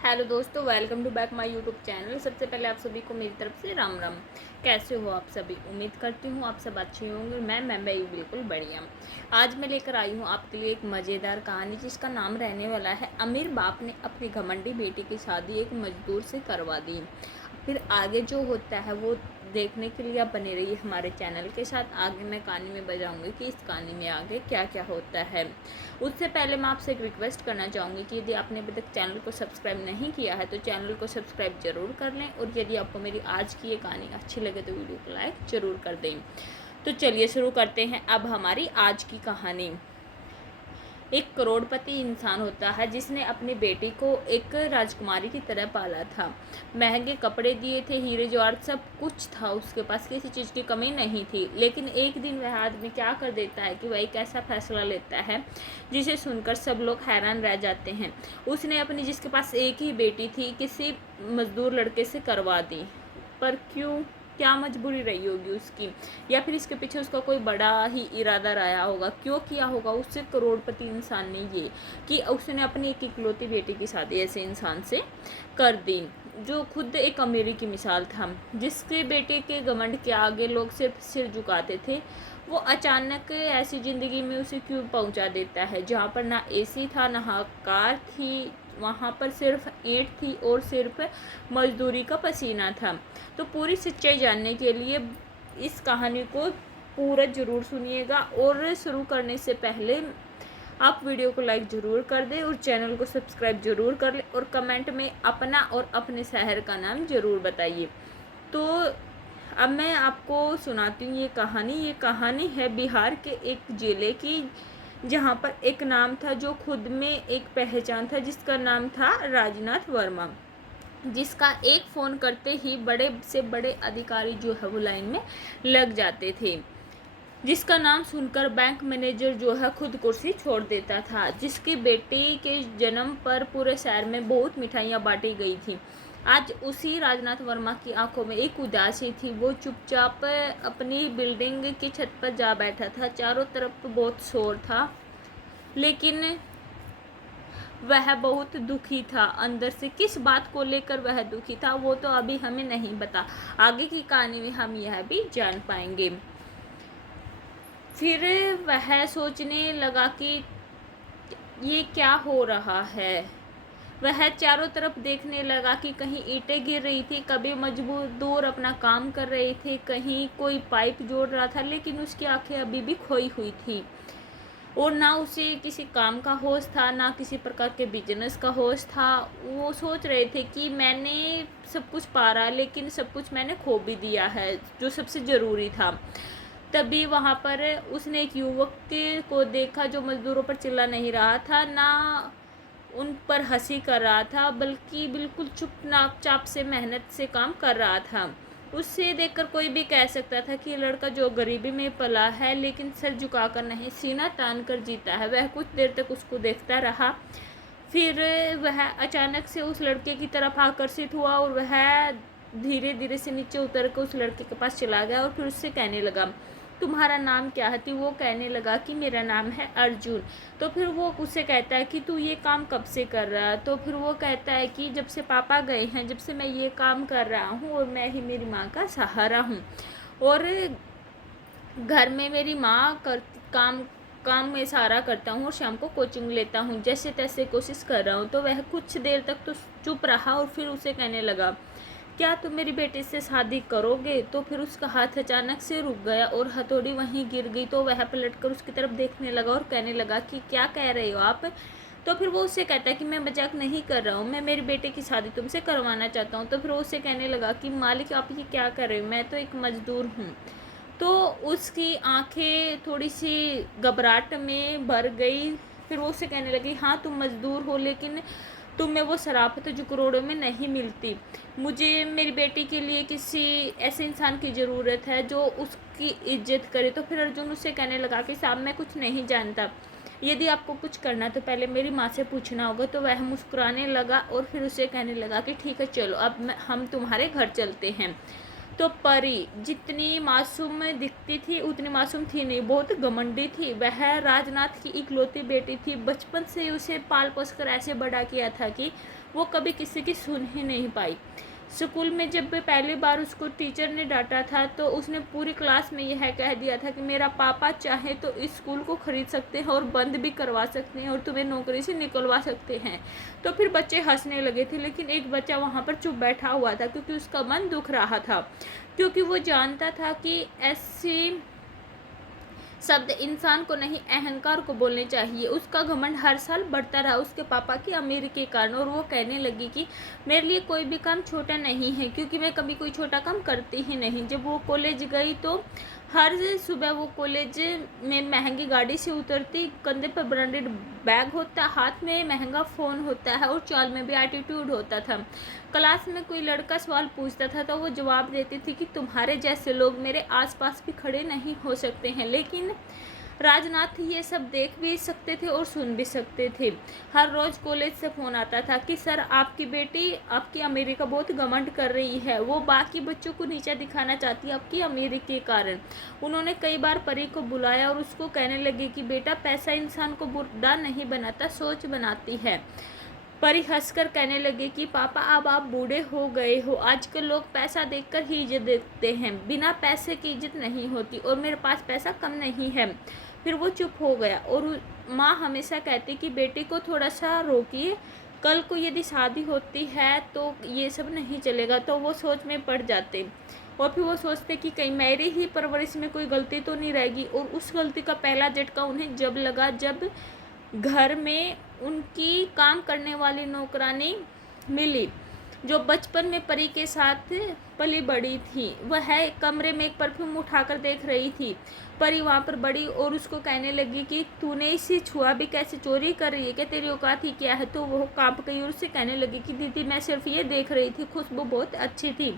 Hello दोस्तों, welcome to back my YouTube channel. सबसे पहले आप सभी को मेरी तरफ से राम राम। कैसे हो आप सभी? उम्मीद करती हूँ आप सब अच्छे होंगे। मैं बिल्कुल बढ़िया। आज मैं लेकर आई हूँ आपके लिए एक मज़ेदार कहानी जिसका नाम रहने वाला है अमीर बाप ने अपनी घमंडी बेटी की शादी एक मजदूर से करवा दी। फिर आगे जो होता है वो देखने के लिए आप बने रहिए हमारे चैनल के साथ। आगे मैं कहानी में बताऊंगी कि इस कहानी में आगे क्या क्या होता है। उससे पहले मैं आपसे एक रिक्वेस्ट करना चाहूँगी कि यदि आपने अभी तक चैनल को सब्सक्राइब नहीं किया है तो चैनल को सब्सक्राइब जरूर कर लें, और यदि आपको मेरी आज की ये कहानी अच्छी लगे तो वीडियो को लाइक ज़रूर कर दें। तो चलिए शुरू करते हैं अब हमारी आज की कहानी। एक करोड़पति इंसान होता है जिसने अपनी बेटी को एक राजकुमारी की तरह पाला था। महंगे कपड़े दिए थे, हीरे जवाहरात सब कुछ था उसके पास, किसी चीज़ की कमी नहीं थी। लेकिन एक दिन वह आदमी क्या कर देता है कि वह एक ऐसा फैसला लेता है जिसे सुनकर सब लोग हैरान रह जाते हैं। उसने अपनी जिसके पास एक ही बेटी थी किसी मजदूर लड़के से करवा दी। पर क्यों? क्या मजबूरी रही होगी उसकी, या फिर इसके पीछे उसका कोई बड़ा ही इरादा रहा होगा? क्यों किया होगा उससे करोड़पति इंसान ने ये कि उसने अपनी एक इकलौती बेटी की शादी ऐसे इंसान से कर दी जो खुद एक अमीरी की मिसाल था। जिसके बेटे के घमंड के आगे लोग सिर्फ सिर झुकाते थे, वो अचानक ऐसी ज़िंदगी में उसे क्यों पहुंचा देता है जहाँ पर ना एसी था ना कार थी। वहाँ पर सिर्फ ईंट थी और सिर्फ मजदूरी का पसीना था। तो पूरी सच्चाई जानने के लिए इस कहानी को पूरा ज़रूर सुनिएगा, और शुरू करने से पहले आप वीडियो को लाइक ज़रूर कर दें और चैनल को सब्सक्राइब ज़रूर कर लें, और कमेंट में अपना और अपने शहर का नाम ज़रूर बताइए। तो अब मैं आपको सुनाती हूँ ये कहानी है बिहार के एक ज़िले की, जहाँ पर एक नाम था जो खुद में एक पहचान था, जिसका नाम था राजनाथ वर्मा। जिसका एक फ़ोन करते ही बड़े से बड़े अधिकारी जो है वो लाइन में लग जाते थे। जिसका नाम सुनकर बैंक मैनेजर जो है खुद कुर्सी छोड़ देता था। जिसकी बेटी के जन्म पर पूरे शहर में बहुत मिठाइयाँ बांटी गई थी, आज उसी राजनाथ वर्मा की आंखों में एक उदासी थी। वो चुपचाप अपनी बिल्डिंग की छत पर जा बैठा था। चारों तरफ बहुत शोर था, लेकिन वह बहुत दुखी था अंदर से। किस बात को लेकर वह दुखी था वो तो अभी हमें नहीं पता, आगे की कहानी में हम यह भी जान पाएंगे। फिर वह सोचने लगा कि ये क्या हो रहा है। वह चारों तरफ देखने लगा कि कहीं ईंटें गिर रही थी, कभी मजदूर अपना काम कर रहे थे, कहीं कोई पाइप जोड़ रहा था, लेकिन उसकी आंखें अभी भी खोई हुई थी। और ना उसे किसी काम का होश था, ना किसी प्रकार के बिजनेस का होश था। वो सोच रहे थे कि मैंने सब कुछ पा रहा, लेकिन सब कुछ मैंने खो भी दिया है जो सबसे ज़रूरी था। तभी वहाँ पर उसने एक युवक को देखा जो मजदूरों पर चिल्ला नहीं रहा था, ना उन पर हंसी कर रहा था, बल्कि बिल्कुल चुपचाप से मेहनत से काम कर रहा था। उससे देखकर कोई भी कह सकता था कि लड़का जो गरीबी में पला है लेकिन सर झुकाकर नहीं, सीना तान कर जीता है। वह कुछ देर तक उसको देखता रहा, फिर वह अचानक से उस लड़के की तरफ आकर्षित हुआ और वह धीरे धीरे से नीचे उतर कर उस लड़के के पास चला गया और फिर उससे कहने लगा, तुम्हारा नाम क्या है? तो वो कहने लगा कि मेरा नाम है अर्जुन। तो फिर वो उससे कहता है कि तू ये काम कब से कर रहा है? तो फिर वो कहता है कि जब से पापा गए हैं, जब से मैं ये काम कर रहा हूँ, और मैं ही मेरी माँ का सहारा हूँ। और घर में मेरी माँ काम में सहारा करता हूँ और शाम को कोचिंग लेता हूँ, जैसे तैसे कोशिश कर रहा हूँ। तो वह कुछ देर तक तो चुप रहा और फिर उसे कहने लगा, क्या तुम मेरी बेटी से शादी करोगे? तो फिर उसका हाथ अचानक से रुक गया और हथौड़ी वहीं गिर गई। तो वह पलटकर उसकी तरफ देखने लगा और कहने लगा कि क्या कह रहे हो आप? तो फिर वो उससे कहता है कि मैं मजाक नहीं कर रहा हूँ, मैं मेरी बेटे की शादी तुमसे करवाना चाहता हूँ। तो फिर वो उससे कहने लगा कि मालिक आप ये क्या कर रहे हो, मैं तो एक मजदूर हूँ। तो उसकी आंखें थोड़ी सी घबराहट में भर गई। फिर वो उससे कहने लगी, हाँ तुम मजदूर हो, लेकिन तुम्हें वो शराफत जो करोड़ों में नहीं मिलती। मुझे मेरी बेटी के लिए किसी ऐसे इंसान की ज़रूरत है जो उसकी इज्जत करे। तो फिर अर्जुन उससे कहने लगा कि साहब मैं कुछ नहीं जानता, यदि आपको कुछ करना तो पहले मेरी माँ से पूछना होगा। तो वह मुस्कुराने लगा और फिर उसे कहने लगा कि ठीक है चलो अब हम तुम्हारे घर चलते हैं। तो परी जितनी मासूम दिखती थी उतनी मासूम थी नहीं, बहुत घमंडी थी। वह राजनाथ की इकलौती बेटी थी। बचपन से उसे पाल पोस कर ऐसे बड़ा किया था कि वो कभी किसी की सुन ही नहीं पाई। स्कूल में जब पहली बार उसको टीचर ने डांटा था तो उसने पूरी क्लास में यह कह दिया था कि मेरा पापा चाहे तो इस स्कूल को खरीद सकते हैं और बंद भी करवा सकते हैं और तुम्हें नौकरी से निकलवा सकते हैं। तो फिर बच्चे हंसने लगे थे, लेकिन एक बच्चा वहाँ पर चुप बैठा हुआ था क्योंकि उसका मन दुख रहा था, क्योंकि वो जानता था कि ऐसी शब्द इंसान को नहीं अहंकार को बोलने चाहिए। उसका घमंड हर साल बढ़ता रहा उसके पापा की अमीरी के कारण, और वो कहने लगी कि मेरे लिए कोई भी काम छोटा नहीं है क्योंकि मैं कभी कोई छोटा काम करती ही नहीं। जब वो कॉलेज गई तो हर सुबह वो कॉलेज में महंगी गाड़ी से उतरती, कंधे पर ब्रांडेड बैग होता, हाथ में महंगा फ़ोन होता है और चाल में भी एटीट्यूड होता था। क्लास में कोई लड़का सवाल पूछता था तो वो जवाब देती थी कि तुम्हारे जैसे लोग मेरे आसपास भी खड़े नहीं हो सकते हैं। लेकिन राजनाथ ये सब देख भी सकते थे और सुन भी सकते थे। हर रोज़ कॉलेज से फ़ोन आता था कि सर आपकी बेटी आपकी अमीरी का बहुत घमंड कर रही है, वो बाकी बच्चों को नीचा दिखाना चाहती है आपकी अमीरी के कारण। उन्होंने कई बार परी को बुलाया और उसको कहने लगे कि बेटा पैसा इंसान को बुरा नहीं बनाता, सोच बनाती है। परी हंसकर कहने लगे कि पापा अब आप बूढ़े हो गए हो, आजकल लोग पैसा देखकर ही इज्जत देते हैं, बिना पैसे की इज्जत नहीं होती और मेरे पास पैसा कम नहीं है। फिर वो चुप हो गया और माँ हमेशा कहती कि बेटी को थोड़ा सा रोकिए, कल को यदि शादी होती है तो ये सब नहीं चलेगा। तो वो सोच में पड़ जाते और फिर वो सोचते कि कहीं मेरी ही परवरिश में कोई गलती तो नहीं रहेगी। और उस गलती का पहला झटका उन्हें जब लगा जब घर में उनकी काम करने वाली नौकरानी मिली, जो बचपन में परी के साथ पली बड़ी थी। वह कमरे में एक परफ्यूम उठाकर देख रही थी। परी वहाँ पर बड़ी और उसको कहने लगी कि तूने इसे छुआ भी कैसे, चोरी कर रही है क्या, तेरी औकात ही क्या है। तो वो कांप गई और उससे कहने लगी कि दीदी मैं सिर्फ ये देख रही थी, खुशबू बहुत अच्छी थी,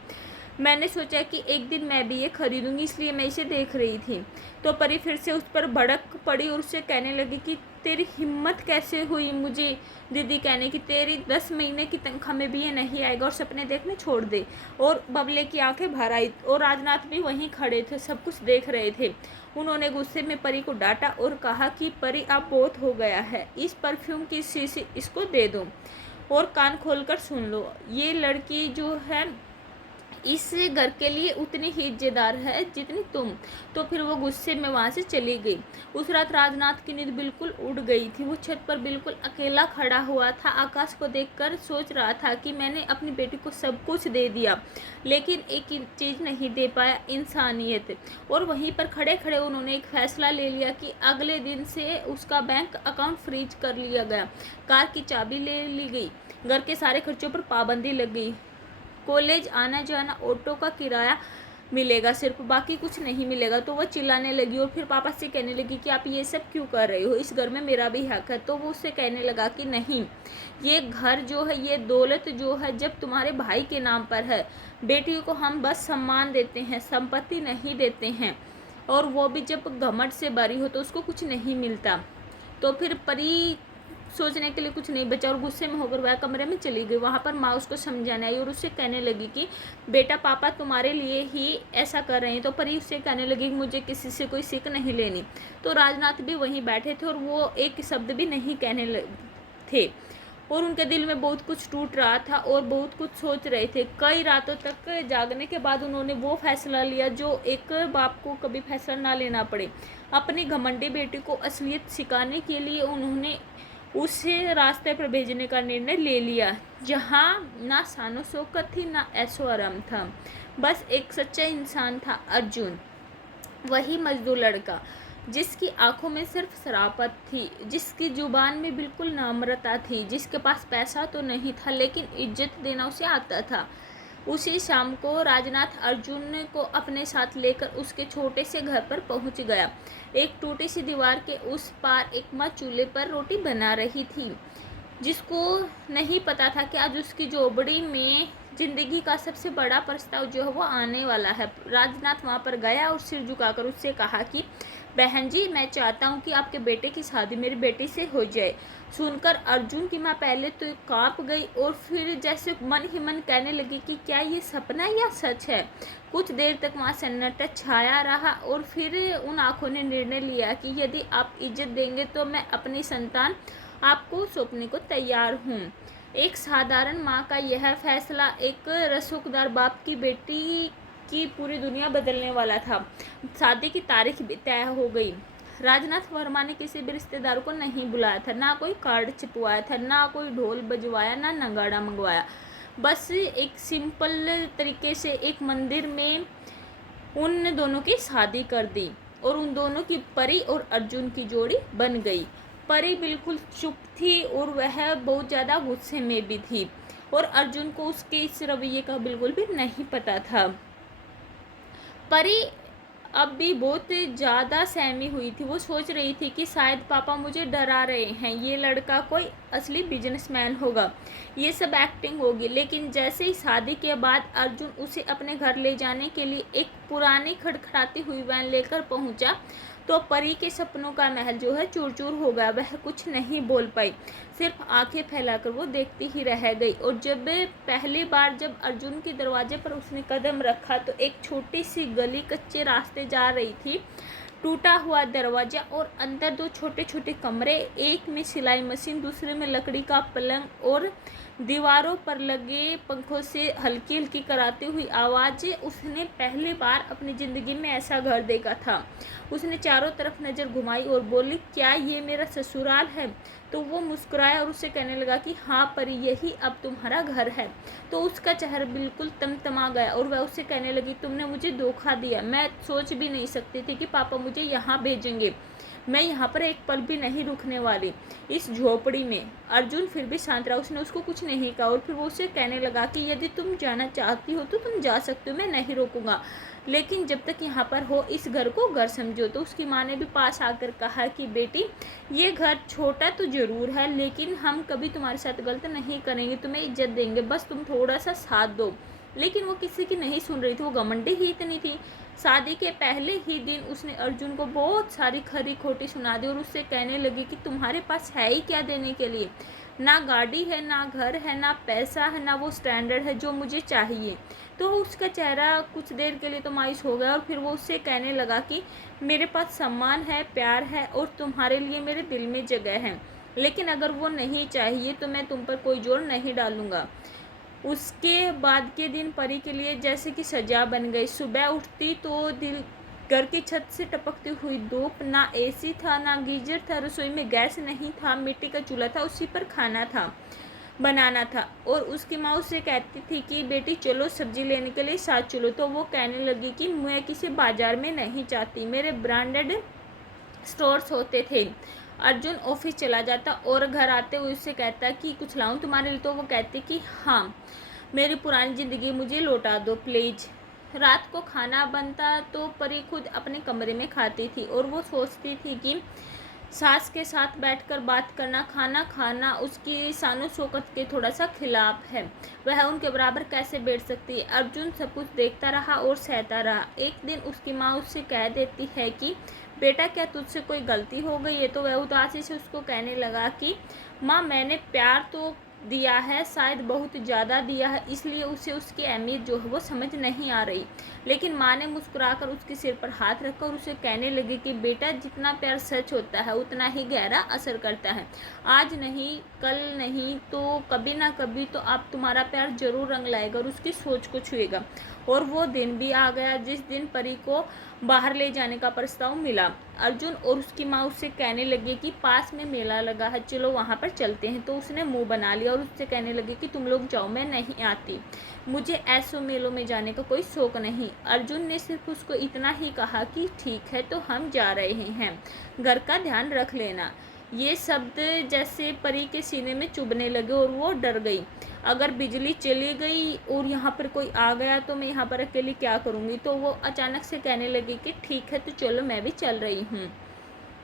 मैंने सोचा कि एक दिन मैं भी ये खरीदूंगी इसलिए मैं इसे देख रही थी। तो परी फिर से उस पर भड़क पड़ी और उससे कहने लगी कि तेरी हिम्मत कैसे हुई मुझे दीदी कहने की, तेरी 10 महीने की तनख्वाह में भी ये नहीं आएगा और सपने देखने छोड़ दे। और बबले की आंखें भर आई और राजनाथ भी वहीं खड़े थे, सब कुछ देख रहे थे। उन्होंने गुस्से में परी को डांटा और कहा कि परी अब बहुत हो गया है, इस परफ्यूम की शीशी इसको दे दो और कान खोलकर सुन लो, ये लड़की जो है इस घर के लिए उतनी ही इज्जतदार है जितनी तुम। तो फिर वो गुस्से में वहाँ से चली गई। उस रात राजनाथ की नींद बिल्कुल उड़ गई थी। वो छत पर बिल्कुल अकेला खड़ा हुआ था, आकाश को देखकर सोच रहा था कि मैंने अपनी बेटी को सब कुछ दे दिया लेकिन एक चीज़ नहीं दे पाया, इंसानियत। और वहीं पर खड़े खड़े उन्होंने एक फैसला ले लिया कि अगले दिन से उसका बैंक अकाउंट फ्रीज कर लिया गया, कार की चाबी ले ली गई, घर के सारे खर्चों पर पाबंदी लग गई, कॉलेज आना जाना ऑटो का किराया मिलेगा सिर्फ, बाकी कुछ नहीं मिलेगा। तो वह चिल्लाने लगी और फिर पापा से कहने लगी कि आप ये सब क्यों कर रहे हो, इस घर में मेरा भी हक है। तो वो उससे कहने लगा कि नहीं, ये घर जो है, ये दौलत जो है जब तुम्हारे भाई के नाम पर है, बेटी को हम बस सम्मान देते हैं, संपत्ति नहीं देते हैं, और वो भी जब घमंड से भरी हो तो उसको कुछ नहीं मिलता। तो फिर परी सोचने के लिए कुछ नहीं बचा और गुस्से में होकर वह कमरे में चली गई। वहाँ पर माँ उसको समझाने आई और उससे कहने लगी कि बेटा पापा तुम्हारे लिए ही ऐसा कर रहे हैं। तो परी उससे कहने लगी कि मुझे किसी से कोई सीख नहीं लेनी। तो राजनाथ भी वहीं बैठे थे और वो एक शब्द भी नहीं कहने थे और उनके दिल में बहुत कुछ टूट रहा था और बहुत कुछ सोच रहे थे। कई रातों तक जागने के बाद उन्होंने वो फैसला लिया जो एक बाप को कभी फैसला ना लेना पड़े। अपनी घमंडी बेटी को असलियत सिखाने के लिए उन्होंने उसे रास्ते पर भेजने का निर्णय ले लिया, जहाँ ना शानो शौकत थी ना ऐशो आराम था, बस एक सच्चा इंसान था, अर्जुन, वही मजदूर लड़का जिसकी आंखों में सिर्फ शराफत थी, जिसकी जुबान में बिल्कुल नम्रता थी, जिसके पास पैसा तो नहीं था लेकिन इज्जत देना उसे आता था। उसी शाम को राजनाथ अर्जुन को अपने साथ लेकर उसके छोटे से घर पर पहुंच गया। एक टूटी सी दीवार के उस पार एक माँ चूल्हे पर रोटी बना रही थी, जिसको नहीं पता था कि आज उसकी झोपड़ी में जिंदगी का सबसे बड़ा प्रस्ताव जो है वो आने वाला है। राजनाथ वहाँ पर गया और सिर झुकाकर उससे कहा कि बहन जी, मैं चाहता हूँ कि आपके बेटे की शादी मेरी बेटी से हो जाए। सुनकर अर्जुन की माँ पहले तो कांप गई और फिर जैसे मन ही मन कहने लगी कि क्या ये सपना या सच है। कुछ देर तक वहाँ सन्नाटा छाया रहा और फिर उन आंखों ने निर्णय लिया कि यदि आप इज्जत देंगे तो मैं अपनी संतान आपको सौंपने को तैयार हूँ। एक साधारण माँ का यह फैसला एक रसूखदार बाप की बेटी की पूरी दुनिया बदलने वाला था। शादी की तारीख भी तय हो गई। राजनाथ वर्मा ने किसी भी रिश्तेदार को नहीं बुलाया था, ना कोई कार्ड छिपवाया था, ना कोई ढोल बजवाया, ना नगाड़ा मंगवाया। बस एक सिंपल तरीके से एक मंदिर में उन दोनों की शादी कर दी और उन दोनों की परी और अर्जुन की जोड़ी बन गई। परी बिल्कुल चुप थी और वह बहुत ज़्यादा गुस्से में भी थी और अर्जुन को उसके इस रवैये का बिल्कुल भी नहीं पता था। परी अब भी बहुत ज़्यादा सहमी हुई थी। वो सोच रही थी कि शायद पापा मुझे डरा रहे हैं, ये लड़का कोई असली बिजनेसमैन होगा, ये सब एक्टिंग होगी। लेकिन जैसे ही शादी के बाद अर्जुन उसे अपने घर ले जाने के लिए एक पुरानी खड़खड़ाती हुई वैन लेकर पहुंचा तो परी के सपनों का महल जो है चूर चूर हो गया। वह कुछ नहीं बोल पाई, सिर्फ आंखें फैलाकर वो देखती ही रह गई। और जब पहली बार जब अर्जुन के दरवाजे पर उसने कदम रखा तो एक छोटी सी गली कच्चे रास्ते जा रही थी, टूटा हुआ दरवाजा और अंदर दो छोटे छोटे कमरे, एक में सिलाई मशीन, दूसरे में लकड़ी का पलंग और दीवारों पर लगे पंखों से हल्की हल्की कराती हुई आवाज़ें। उसने पहली बार अपनी ज़िंदगी में ऐसा घर देखा था। उसने चारों तरफ नज़र घुमाई और बोली, क्या ये मेरा ससुराल है? तो वो मुस्कुराया और उससे कहने लगा कि हाँ परी, यही अब तुम्हारा घर है। तो उसका चेहरा बिल्कुल तमतमा गया और वह उससे कहने लगी, तुमने मुझे धोखा दिया। मैं सोच भी नहीं सकती थी कि पापा मुझे यहाँ भेजेंगे। मैं यहाँ पर एक पल भी नहीं रुकने वाली इस झोपड़ी में। अर्जुन फिर भी शांत रहा, उसने उसको कुछ नहीं कहा और फिर वो उससे कहने लगा कि यदि तुम जाना चाहती हो तो तुम जा सकते हो, मैं नहीं रोकूंगा, लेकिन जब तक यहाँ पर हो इस घर को घर समझो। तो उसकी माँ ने भी पास आकर कहा कि बेटी, ये घर छोटा तो ज़रूर है लेकिन हम कभी तुम्हारे साथ गलत नहीं करेंगे, तुम्हें इज्जत देंगे, बस तुम थोड़ा सा साथ दो। लेकिन वो किसी की नहीं सुन रही थी, वो घमंडी ही इतनी थी। शादी के पहले ही दिन उसने अर्जुन को बहुत सारी खरी खोटी सुना दी और उससे कहने लगी कि तुम्हारे पास है ही क्या देने के लिए, ना गाड़ी है, ना घर है, ना पैसा है, ना वो स्टैंडर्ड है जो मुझे चाहिए। तो उसका चेहरा कुछ देर के लिए तो मायूस हो गया और फिर वो उससे कहने लगा कि मेरे पास सम्मान है, प्यार है और तुम्हारे लिए मेरे दिल में जगह है, लेकिन अगर वो नहीं चाहिए तो मैं तुम पर कोई जोर नहीं डालूंगा। उसके बाद के दिन परी के लिए जैसे कि सजा बन गई। सुबह उठती तो दिल घर की छत से टपकती हुई धूप, ना एसी था, ना गीजर था, रसोई में गैस नहीं था, मिट्टी का चूल्हा था, उसी पर खाना था बनाना था। और उसकी माँ उससे कहती थी कि बेटी चलो सब्जी लेने के लिए साथ चलो। तो वो कहने लगी कि मैं किसी बाजार में नहीं जाती, मेरे ब्रांडेड स्टोर्स होते थे। अर्जुन ऑफिस चला जाता और घर आते हुए उससे कहता कि कुछ लाऊं तुम्हारे लिए। तो वो कहती कि हाँ, मेरी पुरानी ज़िंदगी मुझे लौटा दो प्लीज़। रात को खाना बनता तो परी खुद अपने कमरे में खाती थी और वो सोचती थी कि सास के साथ बैठकर बात करना, खाना खाना उसकी शानो शौकत के थोड़ा सा खिलाफ है, वह उनके बराबर कैसे बैठ सकती है। अर्जुन सब कुछ देखता रहा और सहता रहा। एक दिन उसकी माँ उससे कह देती है कि बेटा क्या तुझसे कोई गलती हो गई है? तो वह उदासी से उसको कहने लगा कि माँ, मैंने प्यार तो दिया है, शायद बहुत ज़्यादा दिया है, इसलिए उसे उसकी अहमियत जो है वो समझ नहीं आ रही। लेकिन माँ ने मुस्कुराकर उसके सिर पर हाथ रखा और उसे कहने लगी कि बेटा, जितना प्यार सच होता है उतना ही गहरा असर करता है। आज नहीं, कल नहीं तो कभी ना कभी तो आप तुम्हारा प्यार जरूर रंग लाएगा और उसकी सोच को छुएगा। और वो दिन भी आ गया जिस दिन परी को बाहर ले जाने का प्रस्ताव मिला। अर्जुन और उसकी माँ उससे कहने लगे कि पास में मेला लगा है, चलो वहाँ पर चलते हैं। तो उसने मुंह बना लिया और उससे कहने लगे कि तुम लोग जाओ, मैं नहीं आती, मुझे ऐसो मेलों में जाने का कोई शौक नहीं। अर्जुन ने सिर्फ उसको इतना ही कहा कि ठीक है, तो हम जा रहे हैं, घर का ध्यान रख लेना। ये शब्द जैसे परी के सीने में चुभने लगे और वो डर गई। अगर बिजली चली गई और यहाँ पर कोई आ गया तो मैं यहाँ पर अकेली क्या करूँगी। तो वो अचानक से कहने लगी कि ठीक है, तो चलो मैं भी चल रही हूँ,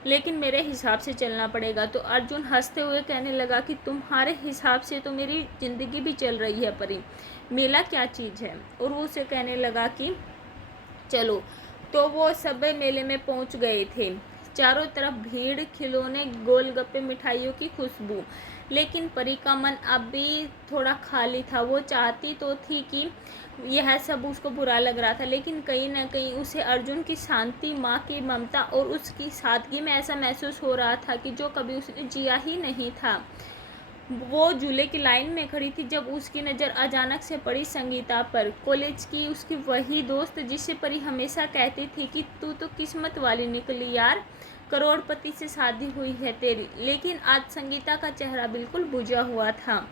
लेकिन मेरे हिसाब से चलना पड़ेगा। तो अर्जुन हंसते हुए कहने लगा कि तुम्हारे हिसाब से तो मेरी ज़िंदगी भी चल रही है परी, मेला क्या चीज़ है। और वो उसे कहने लगा कि चलो। तो वो सब मेले में पहुंच गए थे। चारों तरफ भीड़, खिलौने, गोलगप्पे, मिठाइयों की खुशबू। लेकिन परी का मन अब भी थोड़ा खाली था। वो चाहती तो थी कि यह सब उसको बुरा लग रहा था, लेकिन कहीं ना कहीं उसे अर्जुन की शांति, माँ की ममता और उसकी सादगी में ऐसा महसूस हो रहा था कि जो कभी उसने जिया ही नहीं था। वो झूले की लाइन में खड़ी थी जब उसकी नज़र अचानक से पड़ी संगीता पर। कॉलेज की उसकी वही दोस्त जिससे परी हमेशा कहती थी कि तू तो किस्मत वाली निकली यार, करोड़पति से शादी हुई है तेरी। लेकिन आज संगीता का चेहरा बिल्कुल बुझा हुआ था।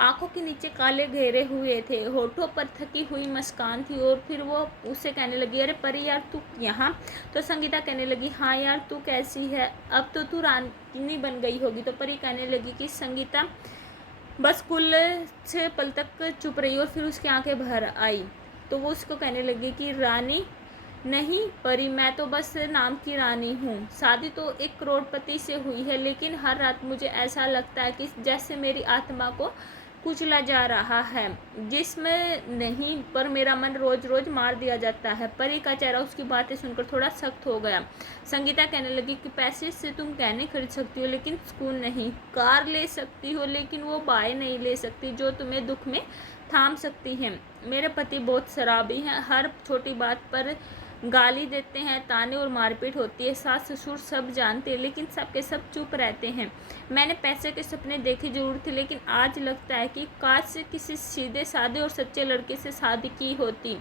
आंखों के नीचे काले घेरे हुए थे, होठों पर थकी हुई मुस्कान थी। और फिर वो उससे कहने लगी, अरे परी यार तू यहाँ। तो संगीता कहने लगी, हाँ यार तू कैसी है, अब तो तू रानी बन गई होगी। तो परी कहने लगी कि संगीता बस कुछ पल तक चुप रही और फिर उसकी आंखें भर आई। तो वो उसको कहने लगी कि रानी नहीं परी, मैं तो बस नाम की रानी हूँ। शादी तो एक करोड़पति से हुई है, लेकिन हर रात मुझे ऐसा लगता है कि जैसे मेरी आत्मा को कुचला जा रहा है। जिसमें नहीं, पर मेरा मन रोज रोज मार दिया जाता है। परी का चेहरा उसकी बातें सुनकर थोड़ा सख्त हो गया। संगीता कहने लगी कि पैसे से तुम गहने खरीद सकती हो लेकिन सुकून नहीं, कार ले सकती हो लेकिन वो बाय नहीं ले सकती जो तुम्हें दुख में थाम सकती हैं। मेरे पति बहुत शराबी हैं, हर छोटी बात पर गाली देते हैं, ताने और मारपीट होती है। सास ससुर सब जानते हैं लेकिन सब के सब चुप रहते हैं। मैंने पैसे के सपने देखे जरूर थे, लेकिन आज लगता है कि काश से किसी सीधे साधे और सच्चे लड़के से शादी की होती।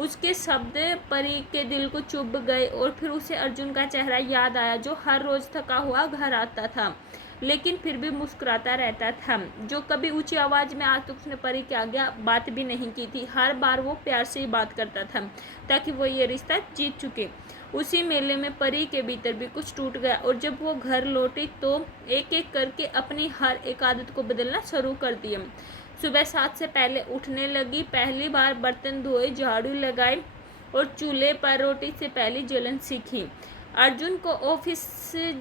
उसके शब्द परी के दिल को चुभ गए और फिर उसे अर्जुन का चेहरा याद आया जो हर रोज थका हुआ घर आता था लेकिन फिर भी मुस्कुराता रहता था। जो कभी ऊंची आवाज में आज तक उसने परी के आगे बात भी नहीं की थी। हर बार वो प्यार से ही बात करता था ताकि वो ये रिश्ता जीत चुके। उसी मेले में परी के भीतर भी कुछ टूट गया और जब वो घर लौटी तो एक एक करके अपनी हर एक आदत को बदलना शुरू कर दिया। सुबह 7 से पहले उठने लगी, पहली बार बर्तन धोए, झाड़ू लगाए और चूल्हे पर रोटी से पहले जलन सीखी। अर्जुन को ऑफिस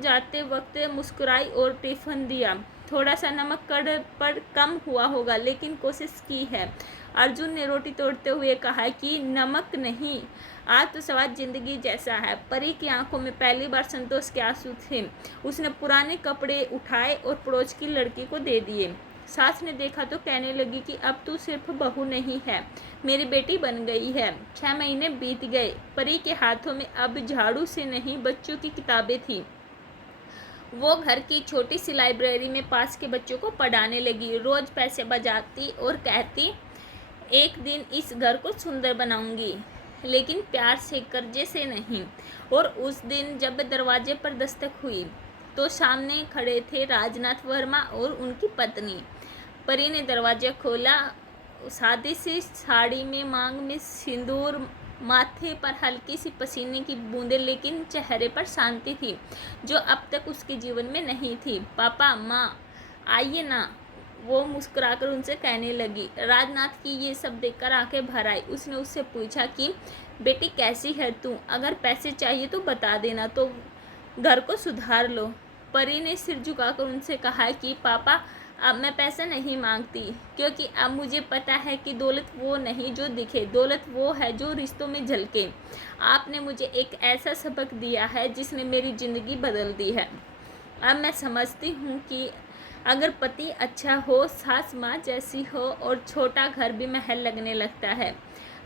जाते वक्त मुस्कुराई और टिफिन दिया। थोड़ा सा नमक कड़ पर कम हुआ होगा लेकिन कोशिश की है। अर्जुन ने रोटी तोड़ते हुए कहा कि नमक नहीं, आज तो स्वाद जिंदगी जैसा है। परी की आंखों में पहली बार संतोष के आंसू थे। उसने पुराने कपड़े उठाए और पड़ोस की लड़की को दे दिए। सास ने देखा तो कहने लगी कि अब तू सिर्फ बहू नहीं है, मेरी बेटी बन गई है। 6 महीने बीत गए। परी के हाथों में अब झाड़ू से नहीं बच्चों की किताबें थी। वो घर की छोटी सी लाइब्रेरी में पास के बच्चों को पढ़ाने लगी। रोज पैसे बजाती और कहती एक दिन इस घर को सुंदर बनाऊंगी, लेकिन प्यार से, कर्जे से नहीं। और उस दिन जब दरवाजे पर दस्तक हुई तो सामने खड़े थे राजनाथ वर्मा और उनकी पत्नी। परी ने दरवाजा खोला। सादी सी साड़ी में, मांग में सिंदूर, माथे पर हल्की सी पसीने की बूंदें, लेकिन चेहरे पर शांति थी जो अब तक उसके जीवन में नहीं थी। पापा, माँ, आइए ना, वो मुस्कुराकर उनसे कहने लगी। राजनाथ की ये सब देखकर आंखें भर आई। उसने उससे पूछा कि बेटी कैसी है तू, अगर पैसे चाहिए तो बता देना, तो घर को सुधार लो। परी ने सिर झुकाकर उनसे कहा कि पापा, अब मैं पैसा नहीं मांगती, क्योंकि अब मुझे पता है कि दौलत वो नहीं जो दिखे, दौलत वो है जो रिश्तों में झलके। आपने मुझे एक ऐसा सबक दिया है जिसने मेरी ज़िंदगी बदल दी है। अब मैं समझती हूँ कि अगर पति अच्छा हो, सास माँ जैसी हो और छोटा घर भी महल लगने लगता है।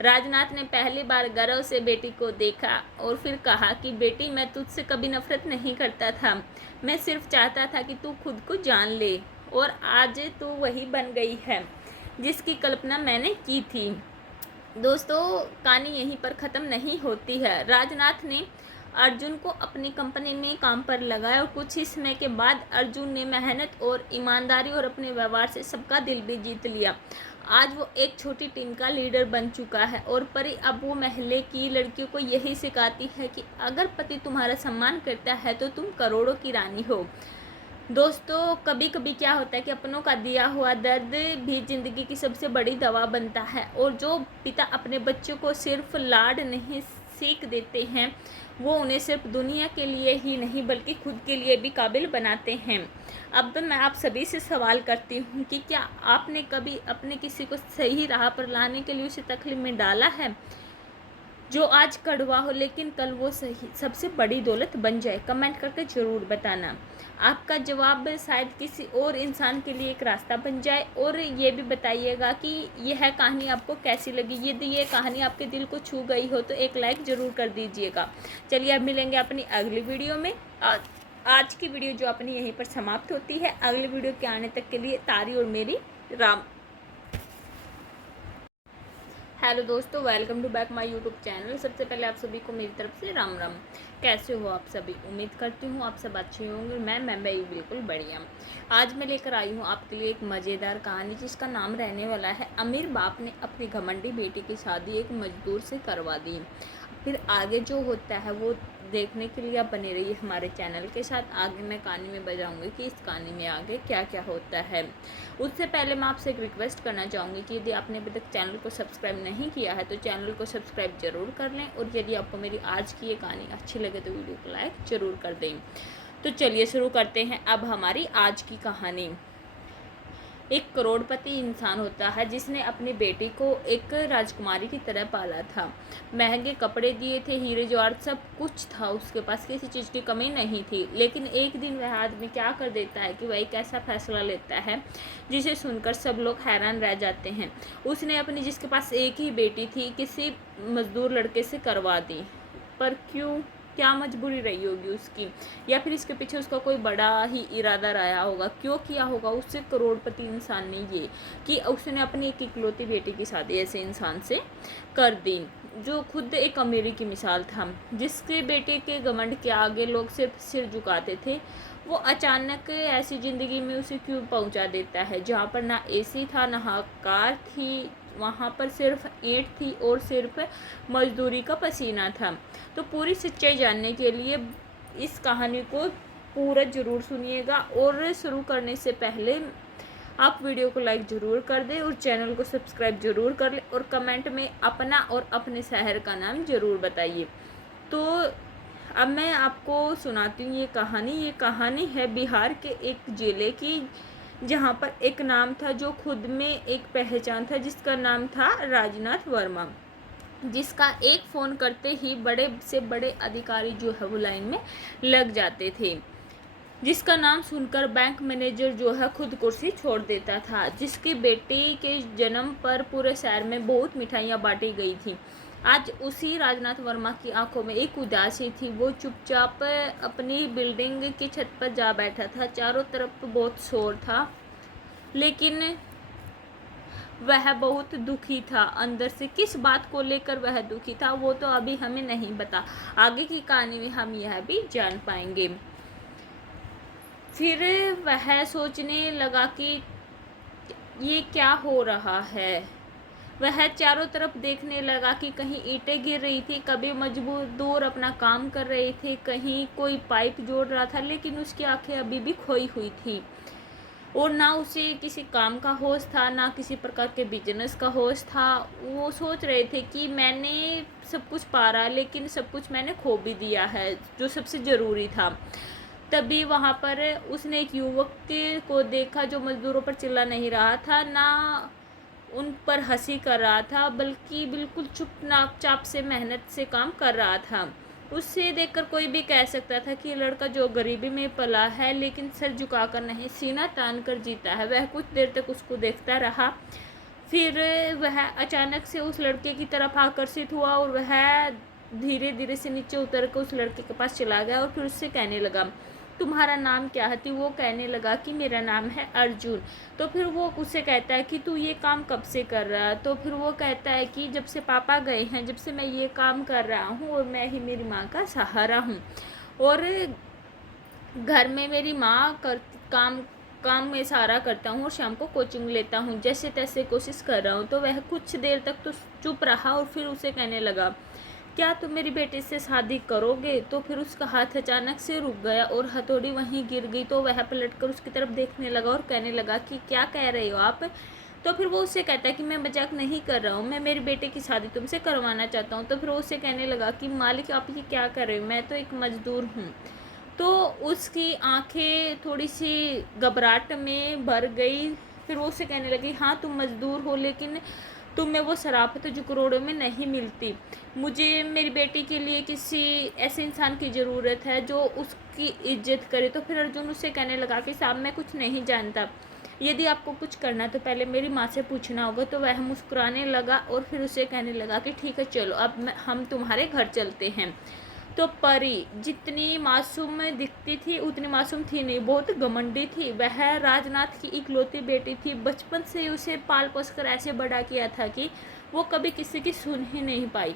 राजनाथ ने पहली बार गर्व से बेटी को देखा और फिर कहा कि बेटी, मैं तुझसे कभी नफरत नहीं करता था, मैं सिर्फ चाहता था कि तू खुद को जान ले, और आज तू वही बन गई है जिसकी कल्पना मैंने की थी। दोस्तों, कहानी यहीं पर ख़त्म नहीं होती है। राजनाथ ने अर्जुन को अपनी कंपनी में काम पर लगाया और कुछ ही समय के बाद अर्जुन ने मेहनत और ईमानदारी और अपने व्यवहार से सबका दिल भी जीत लिया। आज वो एक छोटी टीम का लीडर बन चुका है और परी अब वो महल्ले की लड़कियों को यही सिखाती है कि अगर पति तुम्हारा सम्मान करता है तो तुम करोड़ों की रानी हो। दोस्तों, कभी कभी क्या होता है कि अपनों का दिया हुआ दर्द भी ज़िंदगी की सबसे बड़ी दवा बनता है। और जो पिता अपने बच्चों को सिर्फ लाड नहीं सीख देते हैं, वो उन्हें सिर्फ दुनिया के लिए ही नहीं बल्कि खुद के लिए भी काबिल बनाते हैं। अब मैं आप सभी से सवाल करती हूँ कि क्या आपने कभी अपने किसी को सही राह पर लाने के लिए उसे तकलीफ में डाला है? जो आज कड़वा हो लेकिन कल वो सही सबसे बड़ी दौलत बन जाए? कमेंट करके ज़रूर बताना। आपका जवाब शायद किसी और इंसान के लिए एक रास्ता बन जाए। और ये भी बताइएगा कि यह कहानी आपको कैसी लगी। यदि ये कहानी आपके दिल को छू गई हो तो एक लाइक ज़रूर कर दीजिएगा। चलिए अब मिलेंगे अपनी अगली वीडियो में। आज की वीडियो जो अपनी यहीं पर समाप्त होती है। अगली वीडियो के आने तक के लिए तारी और मेरी राम। हेलो दोस्तों, welcome to back my YouTube channel. सबसे पहले आप सभी को मेरी तरफ से राम राम। कैसे हो आप सभी? उम्मीद करती हूँ आप सब अच्छे होंगे। मैं बिल्कुल बढ़िया। आज मैं लेकर आई हूँ आपके लिए एक मज़ेदार कहानी जिसका नाम रहने वाला है अमीर बाप ने अपनी घमंडी बेटी की शादी एक मजदूर से करवा दी। फिर आगे जो होता है वो देखने के लिए आप बने रहिए हमारे चैनल के साथ। आगे मैं कहानी में बताऊंगी कि इस कहानी में आगे क्या क्या होता है। उससे पहले मैं आपसे एक रिक्वेस्ट करना चाहूँगी कि यदि आपने अभी तक चैनल को सब्सक्राइब नहीं किया है तो चैनल को सब्सक्राइब जरूर कर लें। और यदि आपको मेरी आज की ये कहानी अच्छी लगे तो वीडियो को लाइक ज़रूर कर दें। तो चलिए शुरू करते हैं अब हमारी आज की कहानी। एक करोड़पति इंसान होता है जिसने अपनी बेटी को एक राजकुमारी की तरह पाला था। महंगे कपड़े दिए थे, हीरे जवाहरात सब कुछ था उसके पास, किसी चीज़ की कमी नहीं थी। लेकिन एक दिन वह आदमी क्या कर देता है कि वह एक ऐसा फैसला लेता है जिसे सुनकर सब लोग हैरान रह जाते हैं। उसने अपनी जिसके पास एक ही बेटी थी किसी मजदूर लड़के से करवा दी। पर क्यों? क्या मजबूरी रही होगी उसकी, या फिर इसके पीछे उसका कोई बड़ा ही इरादा रहा होगा। क्यों किया होगा उससे करोड़पति इंसान ने ये कि उसने अपनी एक इकलौती बेटी की शादी ऐसे इंसान से कर दी जो खुद एक अमीरी की मिसाल था। जिसके बेटे के घमंड के आगे लोग सिर्फ सिर झुकाते थे, वो अचानक ऐसी ज़िंदगी में उसे क्यों पहुंचा देता है जहाँ पर ना एसी था ना कार थी। वहाँ पर सिर्फ ईंट थी और सिर्फ मजदूरी का पसीना था। तो पूरी सच्चाई जानने के लिए इस कहानी को पूरा ज़रूर सुनिएगा। और शुरू करने से पहले आप वीडियो को लाइक ज़रूर कर दें और चैनल को सब्सक्राइब ज़रूर कर लें और कमेंट में अपना और अपने शहर का नाम ज़रूर बताइए। तो अब मैं आपको सुनाती हूँ ये कहानी है बिहार के एक जिले की, जहाँ पर एक नाम था जो खुद में एक पहचान था, जिसका नाम था राजनाथ वर्मा। जिसका एक फ़ोन करते ही बड़े से बड़े अधिकारी जो है वो लाइन में लग जाते थे। जिसका नाम सुनकर बैंक मैनेजर जो है खुद कुर्सी छोड़ देता था। जिसकी बेटी के जन्म पर पूरे शहर में बहुत मिठाइयाँ बांटी गई थी। आज उसी राजनाथ वर्मा की आंखों में एक उदासी थी। वो चुपचाप अपनी बिल्डिंग की छत पर जा बैठा था। चारों तरफ बहुत शोर था लेकिन वह बहुत दुखी था अंदर से। किस बात को लेकर वह दुखी था वो तो अभी हमें नहीं पता, आगे की कहानी में हम यह भी जान पाएंगे। फिर वह सोचने लगा कि ये क्या हो रहा है। वह चारों तरफ देखने लगा कि कहीं ईंटें गिर रही थी, कभी मजदूर अपना काम कर रहे थे, कहीं कोई पाइप जोड़ रहा था। लेकिन उसकी आंखें अभी भी खोई हुई थी और ना उसे किसी काम का होश था ना किसी प्रकार के बिजनेस का होश था। वो सोच रहे थे कि मैंने सब कुछ पा रहा लेकिन सब कुछ मैंने खो भी दिया है जो सबसे ज़रूरी था। तभी वहाँ पर उसने एक युवक को देखा जो मजदूरों पर चिल्ला नहीं रहा था, ना उन पर हंसी कर रहा था, बल्कि बिल्कुल चुपचाप से मेहनत से काम कर रहा था। उससे देखकर कोई भी कह सकता था कि लड़का जो गरीबी में पला है लेकिन सर झुकाकर नहीं सीना तान कर जीता है। वह कुछ देर तक उसको देखता रहा, फिर वह अचानक से उस लड़के की तरफ आकर्षित हुआ और वह धीरे धीरे से नीचे उतर कर उस लड़के के पास चला गया और फिर उससे कहने लगा, तुम्हारा नाम क्या है? तो वो कहने लगा कि मेरा नाम है अर्जुन। तो फिर वो उससे कहता है कि तू ये काम कब से कर रहा है? तो फिर वो कहता है कि जब से पापा गए हैं, जब से मैं ये काम कर रहा हूँ और मैं ही मेरी माँ का सहारा हूँ। और घर में मेरी माँ काम में सहारा करता हूँ और शाम को कोचिंग लेता हूँ, जैसे तैसे कोशिश कर रहा हूँ। तो वह कुछ देर तक तो चुप रहा और फिर उसे कहने लगा, क्या तुम मेरी बेटी से शादी करोगे? तो फिर उसका हाथ अचानक से रुक गया और हथौड़ी वहीं गिर गई। तो वह पलटकर उसकी तरफ देखने लगा और कहने लगा कि क्या कह रहे हो आप? तो फिर वो उससे कहता है कि मैं मजाक नहीं कर रहा हूँ, मैं मेरी बेटे की शादी तुमसे करवाना चाहता हूँ। तो फिर वो उससे कहने लगा कि मालिक आप ये क्या कर रहे हो, मैं तो एक मजदूर हूँ। तो उसकी आंखें थोड़ी सी घबराहट में भर गई। फिर वो उससे कहने लगी, हाँ तुम मजदूर हो लेकिन तुम में वो शराफत जो करोड़ों में नहीं मिलती। मुझे मेरी बेटी के लिए किसी ऐसे इंसान की ज़रूरत है जो उसकी इज्जत करे। तो फिर अर्जुन उससे कहने लगा कि साहब मैं कुछ नहीं जानता, यदि आपको कुछ करना है तो पहले मेरी माँ से पूछना होगा। तो वह मुस्कुराने लगा और फिर उसे कहने लगा कि ठीक है चलो अब हम तुम्हारे घर चलते हैं। तो परी जितनी मासूम दिखती थी उतनी मासूम थी नहीं, बहुत घमंडी थी। वह राजनाथ की इकलौती बेटी थी, बचपन से उसे पाल पोस कर ऐसे बड़ा किया था कि वो कभी किसी की सुन ही नहीं पाई।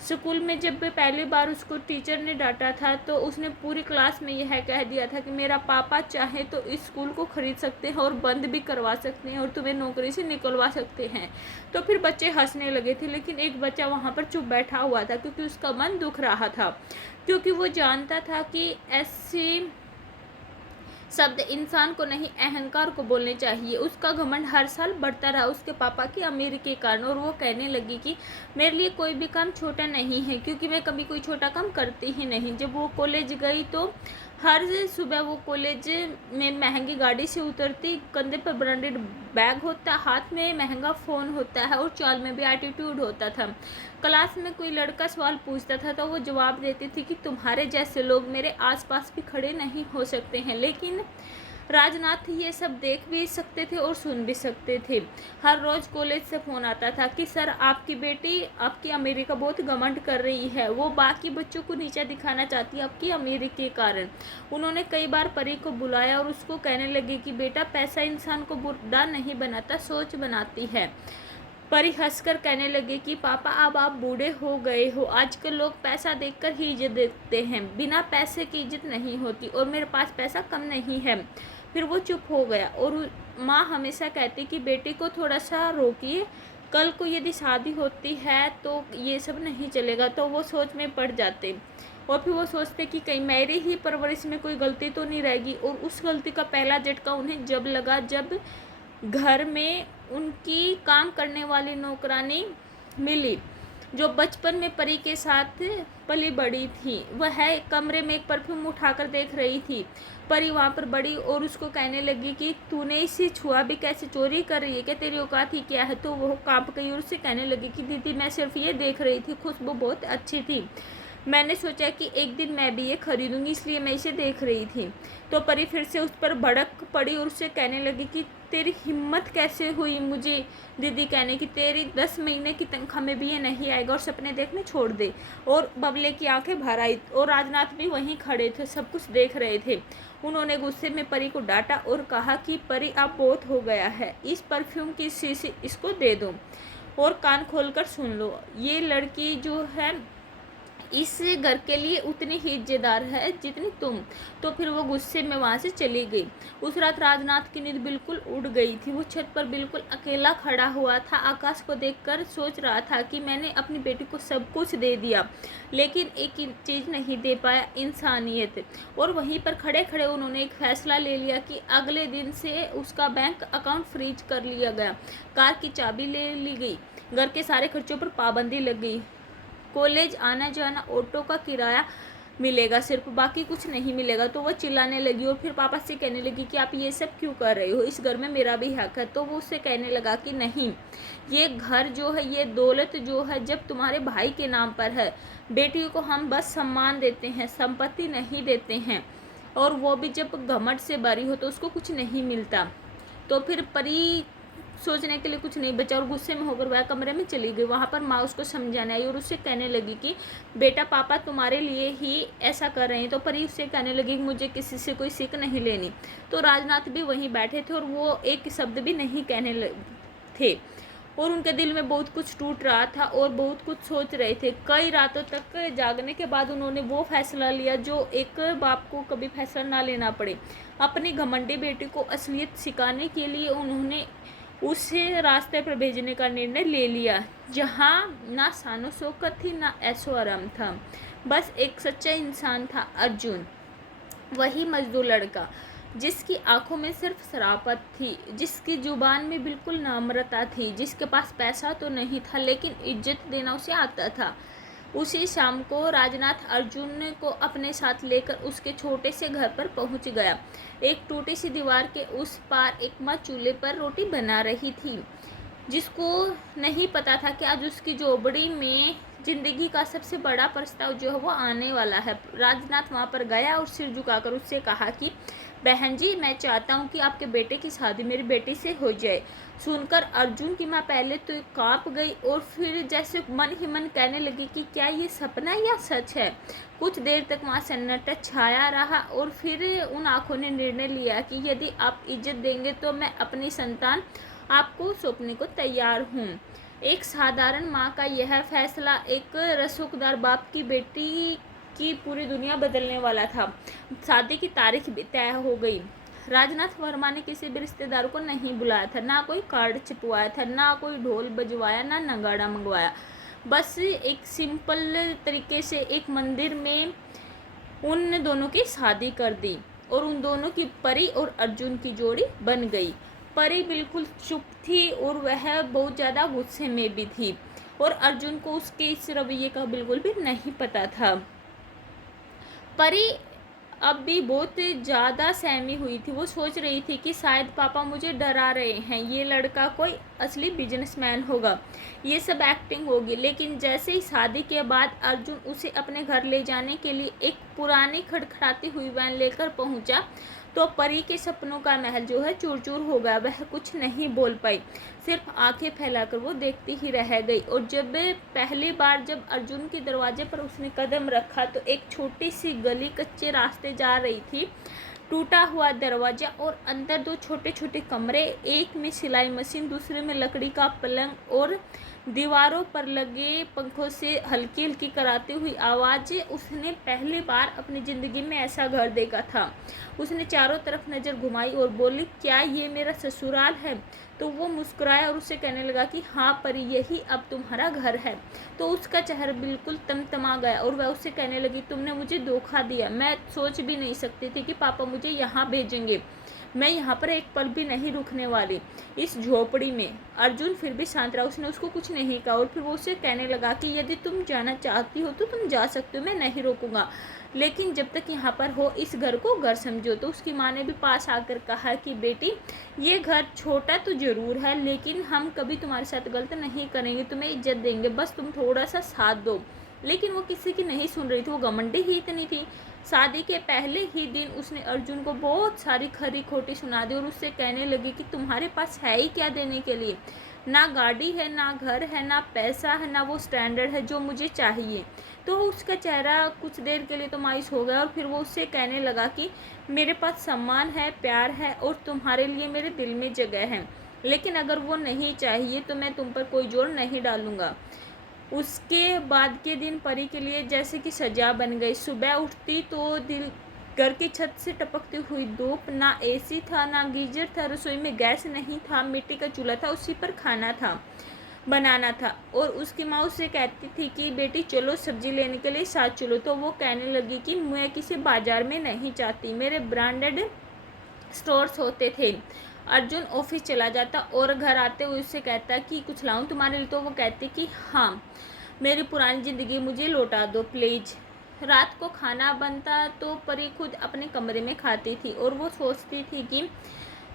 स्कूल में जब पहली बार उसको टीचर ने डांटा था तो उसने पूरी क्लास में यह कह दिया था कि मेरा पापा चाहे तो इस स्कूल को खरीद सकते हैं और बंद भी करवा सकते हैं और तुम्हें नौकरी से निकलवा सकते हैं। तो फिर बच्चे हंसने लगे थे, लेकिन एक बच्चा वहाँ पर चुप बैठा हुआ था क्योंकि उसका मन दुख रहा था, क्योंकि वो जानता था कि ऐसी शब्द इंसान को नहीं अहंकार को बोलने चाहिए। उसका घमंड हर साल बढ़ता रहा उसके पापा की अमीरी के कारण, और वो कहने लगी कि मेरे लिए कोई भी काम छोटा नहीं है क्योंकि मैं कभी कोई छोटा काम करती ही नहीं। जब वो कॉलेज गई तो हर सुबह वो कॉलेज में महंगी गाड़ी से उतरती, कंधे पर ब्रांडेड बैग होता, हाथ में महंगा फ़ोन होता है और चाल में भी एटीट्यूड होता था। क्लास में कोई लड़का सवाल पूछता था तो वो जवाब देती थी कि तुम्हारे जैसे लोग मेरे आसपास भी खड़े नहीं हो सकते हैं। लेकिन राजनाथ ये सब देख भी सकते थे और सुन भी सकते थे। हर रोज़ कॉलेज से फ़ोन आता था कि सर आपकी बेटी आपकी अमीरी का बहुत घमंड कर रही है, वो बाकी बच्चों को नीचा दिखाना चाहती है आपकी अमीरी के कारण। उन्होंने कई बार परी को बुलाया और उसको कहने लगे कि बेटा पैसा इंसान को बुरा नहीं बनाता, सोच बनाती है। परी हंसकर कहने लगे कि पापा अब आप बूढ़े हो गए हो, आजकल लोग पैसा देखकर ही इज्जत देते हैं, बिना पैसे की इज्जत नहीं होती और मेरे पास पैसा कम नहीं है। फिर वो चुप हो गया और माँ हमेशा कहती कि बेटे को थोड़ा सा रोकिए, कल को यदि शादी होती है तो ये सब नहीं चलेगा। तो वो सोच में पड़ जाते और फिर वो सोचते कि कहीं मेरी ही परवरिश में कोई गलती तो नहीं रहेगी। और उस गलती का पहला झटका उन्हें जब लगा जब घर में उनकी काम करने वाली नौकरानी मिली, जो बचपन में परी के साथ पली बड़ी थी। वह कमरे में एक परफ्यूम उठाकर देख रही थी। परी वहाँ पर बड़ी और उसको कहने लगी कि तूने इसे छुआ भी कैसे, चोरी कर रही है क्या, तेरी औकात ही क्या है। तो वो कांप गई और उससे कहने लगी कि दीदी मैं सिर्फ ये देख रही थी, खुशबू बहुत अच्छी थी, मैंने सोचा कि एक दिन मैं भी ये खरीदूंगी इसलिए मैं इसे देख रही थी। तो परी फिर से उस पर भड़क पड़ी और उससे कहने लगी कि तेरी हिम्मत कैसे हुई मुझे दीदी कहने की, तेरी 10 महीने की तनख्वाह में भी ये नहीं आएगा और सपने देखने छोड़ दे। और बबले की आंखें भर आई और राजनाथ भी वहीं खड़े थे, सब कुछ देख रहे थे। उन्होंने गुस्से में परी को डांटा और कहा कि परी अब बहुत हो गया है, इस परफ्यूम की शीशी इसको दे दो और कान खोलकर सुन लो, ये लड़की जो है इस घर के लिए उतनी ही इज्जतदार है जितनी तुम। तो फिर वो गुस्से में वहाँ से चली गई। उस रात राजनाथ की नींद बिल्कुल उड़ गई थी। वो छत पर बिल्कुल अकेला खड़ा हुआ था, आकाश को देखकर सोच रहा था कि मैंने अपनी बेटी को सब कुछ दे दिया लेकिन एक चीज़ नहीं दे पाया, इंसानियत। और वहीं पर खड़े खड़े उन्होंने एक फैसला ले लिया कि अगले दिन से उसका बैंक अकाउंट फ्रीज कर लिया गया, कार की चाबी ले ली गई, घर के सारे खर्चों पर पाबंदी लग गई, कॉलेज आना जाना ऑटो का किराया मिलेगा सिर्फ, बाकी कुछ नहीं मिलेगा। तो वह चिल्लाने लगी और फिर पापा से कहने लगी कि आप ये सब क्यों कर रहे हो, इस घर में मेरा भी हक है। तो वो उससे कहने लगा कि नहीं, ये घर जो है, ये दौलत जो है जब तुम्हारे भाई के नाम पर है, बेटी को हम बस सम्मान देते हैं, संपत्ति नहीं देते हैं, और वो भी जब घमंड से भरी हो तो उसको कुछ नहीं मिलता। तो फिर परी सोचने के लिए कुछ नहीं बचा और गुस्से में होकर वह कमरे में चली गई। वहाँ पर माँ उसको समझाने आई और उससे कहने लगी कि बेटा पापा तुम्हारे लिए ही ऐसा कर रहे हैं। तो परी उससे कहने लगी कि मुझे किसी से कोई सीख नहीं लेनी। तो राजनाथ भी वहीं बैठे थे और वो एक शब्द भी नहीं कहने थे और उनके दिल में बहुत कुछ टूट रहा था और बहुत कुछ सोच रहे थे। कई रातों तक जागने के बाद उन्होंने वो फैसला लिया जो एक बाप को कभी फैसला ना लेना पड़े। अपनी घमंडी बेटी को असलियत सिखाने के लिए उन्होंने उसे रास्ते पर भेजने का निर्णय ले लिया, जहाँ ना शानो शौकत थी ना ऐशो आराम था, बस एक सच्चा इंसान था अर्जुन, वही मजदूर लड़का जिसकी आंखों में सिर्फ शराफत थी, जिसकी जुबान में बिल्कुल नम्रता थी, जिसके पास पैसा तो नहीं था लेकिन इज्जत देना उसे आता था। उसी शाम को राजनाथ अर्जुन को अपने साथ लेकर उसके छोटे से घर पर पहुंच गया। एक टूटी सी दीवार के उस पार एक माँ चूल्हे पर रोटी बना रही थी। जिसको नहीं पता था कि आज उसकी झोपड़ी में ज़िंदगी का सबसे बड़ा प्रस्ताव जो है वो आने वाला है। राजनाथ वहाँ पर गया और सिर झुकाकर उससे कहा कि बहन जी, मैं चाहता हूँ कि आपके बेटे की शादी मेरी बेटी से हो जाए। सुनकर अर्जुन की माँ पहले तो कांप गई और फिर जैसे मन ही मन कहने लगी कि क्या ये सपना या सच है। कुछ देर तक वहाँ सन्नाटा छाया रहा और फिर उन आँखों ने निर्णय लिया कि यदि आप इज्जत देंगे तो मैं अपनी संतान आपको सौंपने को तैयार हूँ। एक साधारण माँ का यह फैसला एक रसूखदार बाप की बेटी की पूरी दुनिया बदलने वाला था। शादी की तारीख भी तय हो गई। राजनाथ वर्मा ने किसी भी रिश्तेदार को नहीं बुलाया था, ना कोई कार्ड छिपवाया था, ना कोई ढोल बजवाया, ना नगाड़ा मंगवाया। बस एक सिंपल तरीके से एक मंदिर में उन दोनों की शादी कर दी और उन दोनों की परी और अर्जुन की जोड़ी बन गई। परी बिल्कुल चुप थी और वह बहुत ज़्यादा गुस्से में भी थी और अर्जुन को उसके इस रवैये का बिल्कुल भी नहीं पता था। परी अब भी बहुत ज़्यादा सहमी हुई थी। वो सोच रही थी कि शायद पापा मुझे डरा रहे हैं, ये लड़का कोई असली बिजनेसमैन होगा, ये सब एक्टिंग होगी। लेकिन जैसे ही शादी के बाद अर्जुन उसे अपने घर ले जाने के लिए एक पुरानी खड़खड़ाती हुई वैन लेकर पहुंचा तो परी के सपनों का महल जो है चूर चूर हो गया। वह कुछ नहीं बोल पाई, सिर्फ आंखें फैलाकर वो देखती ही रह गई। और जब पहली बार जब अर्जुन के दरवाजे पर उसने कदम रखा तो एक छोटी सी गली कच्चे रास्ते जा रही थी, टूटा हुआ दरवाजा और अंदर दो छोटे छोटे कमरे, एक में सिलाई मशीन, दूसरे में लकड़ी का पलंग और दीवारों पर लगे पंखों से हल्की हल्की कराती हुई आवाज़ें। उसने पहली बार अपनी ज़िंदगी में ऐसा घर देखा था। उसने चारों तरफ नज़र घुमाई और बोली, क्या ये मेरा ससुराल है? तो वो मुस्कुराया और उससे कहने लगा कि हाँ परी, यही अब तुम्हारा घर है। तो उसका चेहरा बिल्कुल तमतमा गया और वह उससे कहने लगी, तुमने मुझे धोखा दिया। मैं सोच भी नहीं सकती थी कि पापा मुझे यहाँ भेजेंगे। मैं यहाँ पर एक पल भी नहीं रुकने वाली इस झोपड़ी में। अर्जुन फिर भी शांत रहा, उसने उसको कुछ नहीं कहा और फिर वो उससे कहने लगा कि यदि तुम जाना चाहती हो तो तुम जा सकते हो, मैं नहीं रोकूंगा, लेकिन जब तक यहाँ पर हो इस घर को घर समझो। तो उसकी माँ ने भी पास आकर कहा कि बेटी, ये घर छोटा तो ज़रूर है लेकिन हम कभी तुम्हारे साथ गलत नहीं करेंगे, तुम्हें इज्जत देंगे, बस तुम थोड़ा सा साथ दो। लेकिन वो किसी की नहीं सुन रही थी, वो घमंडी ही इतनी थी। शादी के पहले ही दिन उसने अर्जुन को बहुत सारी खरी खोटी सुना दी और उससे कहने लगी कि तुम्हारे पास है ही क्या देने के लिए, ना गाड़ी है, ना घर है, ना पैसा है, ना वो स्टैंडर्ड है जो मुझे चाहिए। तो उसका चेहरा कुछ देर के लिए तो मायूस हो गया और फिर वो उससे कहने लगा कि मेरे पास सम्मान है, प्यार है और तुम्हारे लिए मेरे दिल में जगह है, लेकिन अगर वो नहीं चाहिए तो मैं तुम पर कोई जोर नहीं डालूंगा। उसके बाद के दिन परी के लिए जैसे कि सजा बन गई। सुबह उठती तो दिल घर की छत से टपकती हुई धूप, ना एसी था, ना गीजर था, रसोई में गैस नहीं था, मिट्टी का चूल्हा था, उसी पर खाना था बनाना था। और उसकी माँ उससे कहती थी कि बेटी चलो सब्जी लेने के लिए साथ चलो। तो वो कहने लगी कि मैं किसी बाजार में नहीं जाती, मेरे ब्रांडेड स्टोर्स होते थे। अर्जुन ऑफिस चला जाता और घर आते हुए उससे कहता कि कुछ लाऊं तुम्हारे लिए। तो वो कहती कि हाँ, मेरी पुरानी ज़िंदगी मुझे लौटा दो प्लीज़। रात को खाना बनता तो परी खुद अपने कमरे में खाती थी और वो सोचती थी कि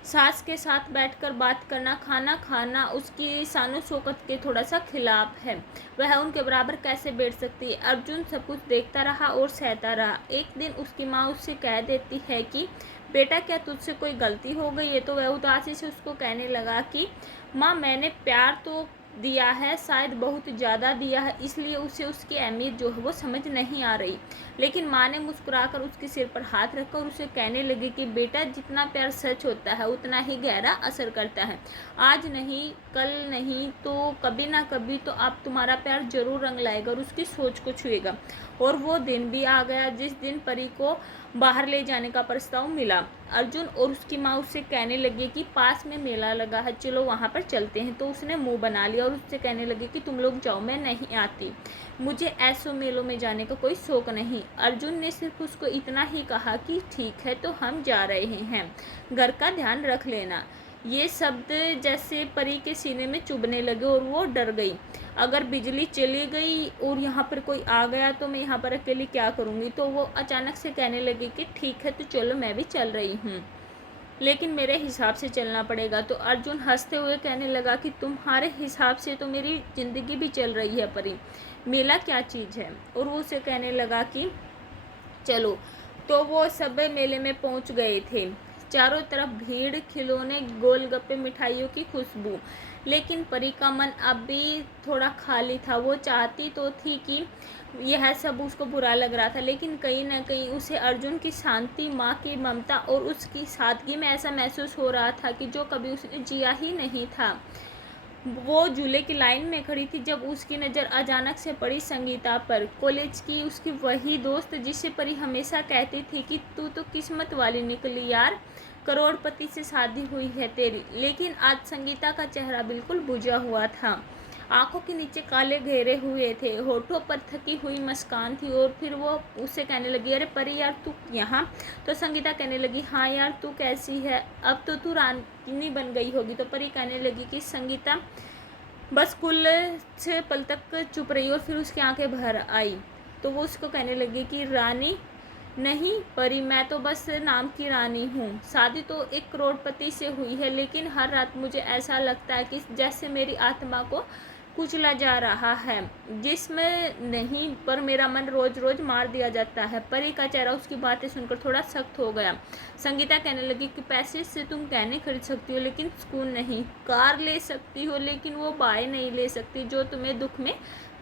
सास के साथ बैठकर बात करना, खाना खाना उसकी शानो शौकत के थोड़ा सा खिलाफ है, वह उनके बराबर कैसे बैठ सकती है। अर्जुन सब कुछ देखता रहा और सहता रहा। एक दिन उसकी माँ उससे कह देती है कि बेटा, क्या तुझसे कोई गलती हो गई है? तो वह उदासी से उसको कहने लगा कि माँ, मैंने प्यार तो दिया है, शायद बहुत ज़्यादा दिया है, इसलिए उसे उसकी अहमियत जो है वो समझ नहीं आ रही। लेकिन माँ ने मुस्कुराकर उसके सिर पर हाथ रखा और उसे कहने लगी कि बेटा, जितना प्यार सच होता है उतना ही गहरा असर करता है। आज नहीं, कल नहीं तो कभी ना कभी तो आप तुम्हारा प्यार जरूर रंग लाएगा और उसकी सोच को छुएगा। और वो दिन भी आ गया जिस दिन परी को बाहर ले जाने का प्रस्ताव मिला। अर्जुन और उसकी माँ उससे कहने लगे कि पास में मेला लगा है, चलो वहाँ पर चलते हैं। तो उसने मुंह बना लिया और उससे कहने लगे कि तुम लोग जाओ, मैं नहीं आती, मुझे ऐसो मेलों में जाने का कोई शौक नहीं। अर्जुन ने सिर्फ उसको इतना ही कहा कि ठीक है, तो हम जा रहे हैं, घर का ध्यान रख लेना। ये शब्द जैसे परी के सीने में चुभने लगे और वो डर गई। अगर बिजली चली गई और यहाँ पर कोई आ गया तो मैं यहाँ पर अकेली क्या करूँगी। तो वो अचानक से कहने लगी कि ठीक है, तो चलो मैं भी चल रही हूँ। लेकिन मेरे हिसाब से चलना पड़ेगा। तो अर्जुन हंसते हुए कहने लगा कि तुम्हारे हिसाब से तो मेरी ज़िंदगी भी चल रही है परी, मेला क्या चीज़ है। और वो उसे कहने लगा कि चलो। तो वो सब मेले में पहुंच गए थे। चारों तरफ भीड़, खिलौने, गोलगप्पे, मिठाइयों की खुशबू। लेकिन परी का मन अब भी थोड़ा खाली था। वो चाहती तो थी कि यह सब उसको बुरा लग रहा था, लेकिन कहीं ना कहीं उसे अर्जुन की शांति, माँ की ममता और उसकी सादगी में ऐसा महसूस हो रहा था कि जो कभी उसने जिया ही नहीं था। वो झूले की लाइन में खड़ी थी जब उसकी नज़र अचानक से पड़ी संगीता पर। कॉलेज की उसकी वही दोस्त जिससे परी हमेशा कहती थी कि तू तो किस्मत वाली निकली यार, करोड़पति से शादी हुई है तेरी। लेकिन आज संगीता का चेहरा बिल्कुल बुझा हुआ था। आंखों के नीचे काले घेरे हुए थे, होठों पर थकी हुई मुस्कान थी। और फिर वो उससे कहने लगी, अरे परी यार तू यहाँ। तो संगीता कहने लगी, हाँ यार तू कैसी है, अब तो तू रानी बन गई होगी। तो परी कहने लगी कि संगीता बस कुल से पल तक चुप रही और फिर उसकी आंखें भर आई। तो वो उसको कहने लगी कि रानी नहीं परी, मैं तो बस नाम की रानी हूँ। शादी तो एक करोड़पति से हुई है, लेकिन हर रात मुझे ऐसा लगता है कि जैसे मेरी आत्मा को कुचला जा रहा है। जिसमें नहीं, पर मेरा मन रोज रोज मार दिया जाता है। परी का चेहरा उसकी बातें सुनकर थोड़ा सख्त हो गया। संगीता कहने लगी कि पैसे से तुम गहने खरीद सकती हो लेकिन सुकून नहीं, कार ले सकती हो लेकिन वो बाएं नहीं ले सकती जो तुम्हें दुख में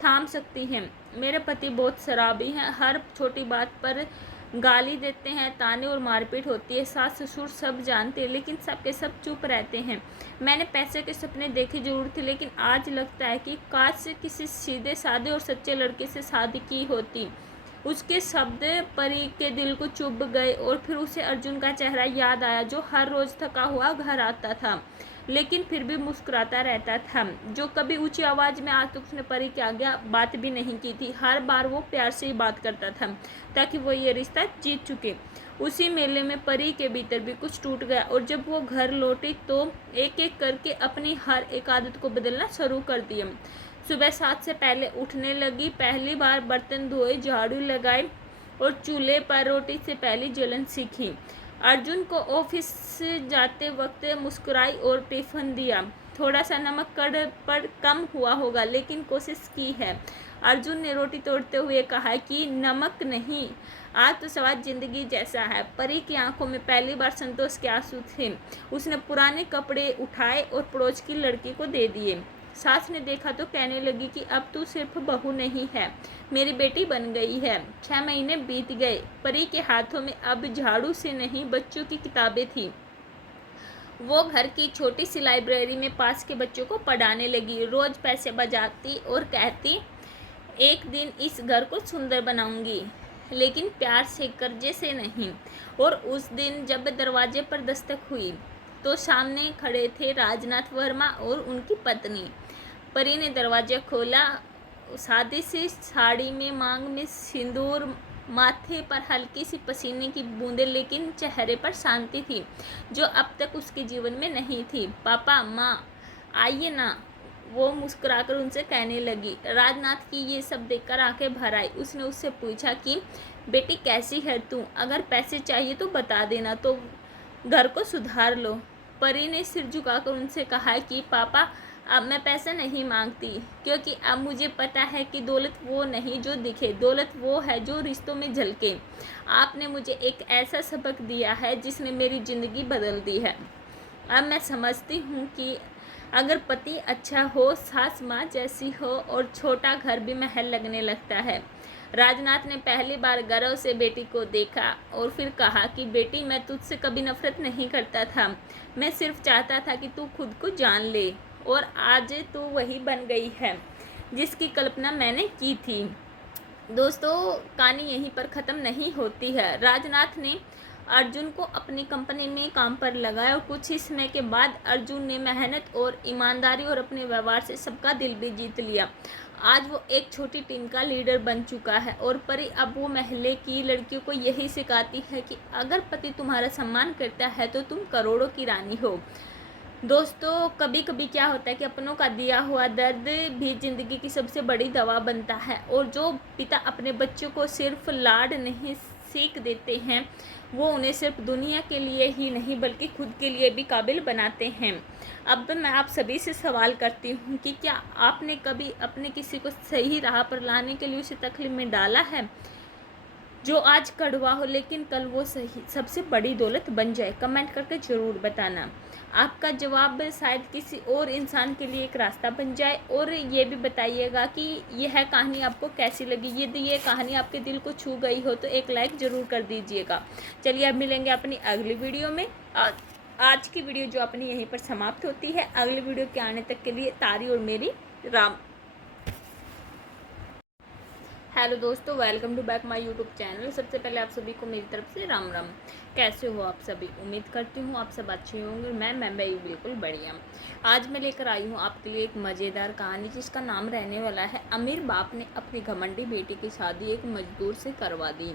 थाम सकती हैं। मेरे पति बहुत शराबी हैं, हर छोटी बात पर गाली देते हैं, ताने और मारपीट होती है। सास ससुर सब जानते हैं लेकिन सबके सब चुप रहते हैं। मैंने पैसे के सपने देखे जरूर थे, लेकिन आज लगता है कि काश से किसी सीधे साधे और सच्चे लड़के से शादी की होती। उसके शब्द परी के दिल को चुभ गए और फिर उसे अर्जुन का चेहरा याद आया जो हर रोज थका हुआ घर आता था लेकिन फिर भी मुस्कुराता रहता था, जो कभी ऊंची आवाज में आज तक उसने परी के आगे बात भी नहीं की थी। हर बार वो प्यार से ही बात करता था ताकि वो ये रिश्ता जीत चुके। उसी मेले में परी के भीतर भी कुछ टूट गया और जब वो घर लौटी तो एक एक करके अपनी हर एक आदत को बदलना शुरू कर दिया। सुबह 7 से पहले उठने लगी, पहली बार बर्तन धोए, झाड़ू लगाए और चूल्हे पर रोटी से पहले जलन सीखी। अर्जुन को ऑफिस जाते वक्त मुस्कुराई और टिफिन दिया। थोड़ा सा नमक कड़ पर कम हुआ होगा लेकिन कोशिश की है। अर्जुन ने रोटी तोड़ते हुए कहा कि नमक नहीं, आज तो स्वाद जिंदगी जैसा है। परी की आंखों में पहली बार संतोष के आंसू थे। उसने पुराने कपड़े उठाए और पड़ोस की लड़की को दे दिए। सास ने देखा तो कहने लगी कि अब तू सिर्फ बहू नहीं है, मेरी बेटी बन गई है। 6 महीने बीत गए। परी के हाथों में अब झाड़ू से नहीं बच्चों की किताबें थी। वो घर की छोटी सी लाइब्रेरी में पास के बच्चों को पढ़ाने लगी। रोज पैसे बचाती और कहती एक दिन इस घर को सुंदर बनाऊंगी, लेकिन प्यार से, कर्जे से नहीं। और उस दिन जब दरवाजे पर दस्तक हुई तो सामने खड़े थे राजनाथ वर्मा और उनकी पत्नी। परी ने दरवाजा खोला। सादी सी साड़ी में, मांग में सिंदूर, माथे पर हल्की सी पसीने की बूंदें, लेकिन चेहरे पर शांति थी जो अब तक उसके जीवन में नहीं थी। पापा, माँ, आइए ना, वो मुस्कुराकर उनसे कहने लगी। राजनाथ की ये सब देखकर आंखें भर आई। उसने उससे पूछा कि बेटी कैसी है तू, अगर पैसे चाहिए तो बता देना, तो घर को सुधार लो। परी ने सिर झुकाकर उनसे कहा कि पापा, अब मैं पैसा नहीं मांगती, क्योंकि अब मुझे पता है कि दौलत वो नहीं जो दिखे, दौलत वो है जो रिश्तों में झलके। आपने मुझे एक ऐसा सबक दिया है जिसने मेरी ज़िंदगी बदल दी है। अब मैं समझती हूँ कि अगर पति अच्छा हो, सास माँ जैसी हो और छोटा घर भी महल लगने लगता है। राजनाथ ने पहली बार गर्व से बेटी को देखा और फिर कहा कि बेटी, मैं तुझसे कभी नफरत नहीं करता था, मैं सिर्फ चाहता था कि तू खुद को जान ले, और आज तू वही बन गई है जिसकी कल्पना मैंने की थी। दोस्तों, कहानी यहीं पर ख़त्म नहीं होती है। राजनाथ ने अर्जुन को अपनी कंपनी में काम पर लगाया और कुछ ही समय के बाद अर्जुन ने मेहनत और ईमानदारी और अपने व्यवहार से सबका दिल भी जीत लिया। आज वो एक छोटी टीम का लीडर बन चुका है और परी अब वो महल्ले की लड़कियों को यही सिखाती है कि अगर पति तुम्हारा सम्मान करता है तो तुम करोड़ों की रानी हो। दोस्तों, कभी कभी क्या होता है कि अपनों का दिया हुआ दर्द भी ज़िंदगी की सबसे बड़ी दवा बनता है। और जो पिता अपने बच्चों को सिर्फ लाड नहीं सीख देते हैं वो उन्हें सिर्फ दुनिया के लिए ही नहीं बल्कि खुद के लिए भी काबिल बनाते हैं। अब मैं आप सभी से सवाल करती हूँ कि क्या आपने कभी अपने किसी को सही राह पर लाने के लिए उसे तकलीफ में डाला है, जो आज कड़वा हो लेकिन कल वो सही सबसे बड़ी दौलत बन जाए? कमेंट करके ज़रूर बताना। आपका जवाब शायद किसी और इंसान के लिए एक रास्ता बन जाए। और ये भी बताइएगा कि यह कहानी आपको कैसी लगी। यदि ये कहानी आपके दिल को छू गई हो तो एक लाइक ज़रूर कर दीजिएगा। चलिए अब मिलेंगे अपनी अगली वीडियो में। आज की वीडियो जो अपनी यहीं पर समाप्त होती है। अगली वीडियो के आने तक के लिए तारी और मेरी राम। हेलो दोस्तों, welcome to back my YouTube channel. सबसे पहले आप सभी को मेरी तरफ से राम राम। कैसे हो आप सभी? उम्मीद करती हूँ आप सब अच्छे होंगे। मैं बिल्कुल बढ़िया। आज मैं लेकर आई हूँ आपके लिए एक मज़ेदार कहानी जिसका नाम रहने वाला है अमीर बाप ने अपनी घमंडी बेटी की शादी एक मजदूर से करवा दी।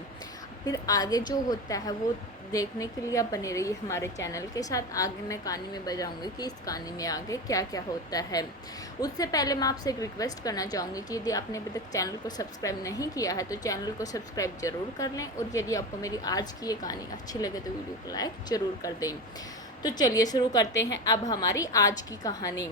फिर आगे जो होता है वो देखने के लिए आप बने रहिए हमारे चैनल के साथ। आगे मैं कहानी में बताऊंगी कि इस कहानी में आगे क्या क्या होता है। उससे पहले मैं आपसे एक रिक्वेस्ट करना चाहूँगी कि यदि आपने अभी तक चैनल को सब्सक्राइब नहीं किया है तो चैनल को सब्सक्राइब जरूर कर लें। और यदि आपको मेरी आज की ये कहानी अच्छी लगे तो वीडियो को लाइक ज़रूर कर दें। तो चलिए शुरू करते हैं अब हमारी आज की कहानी।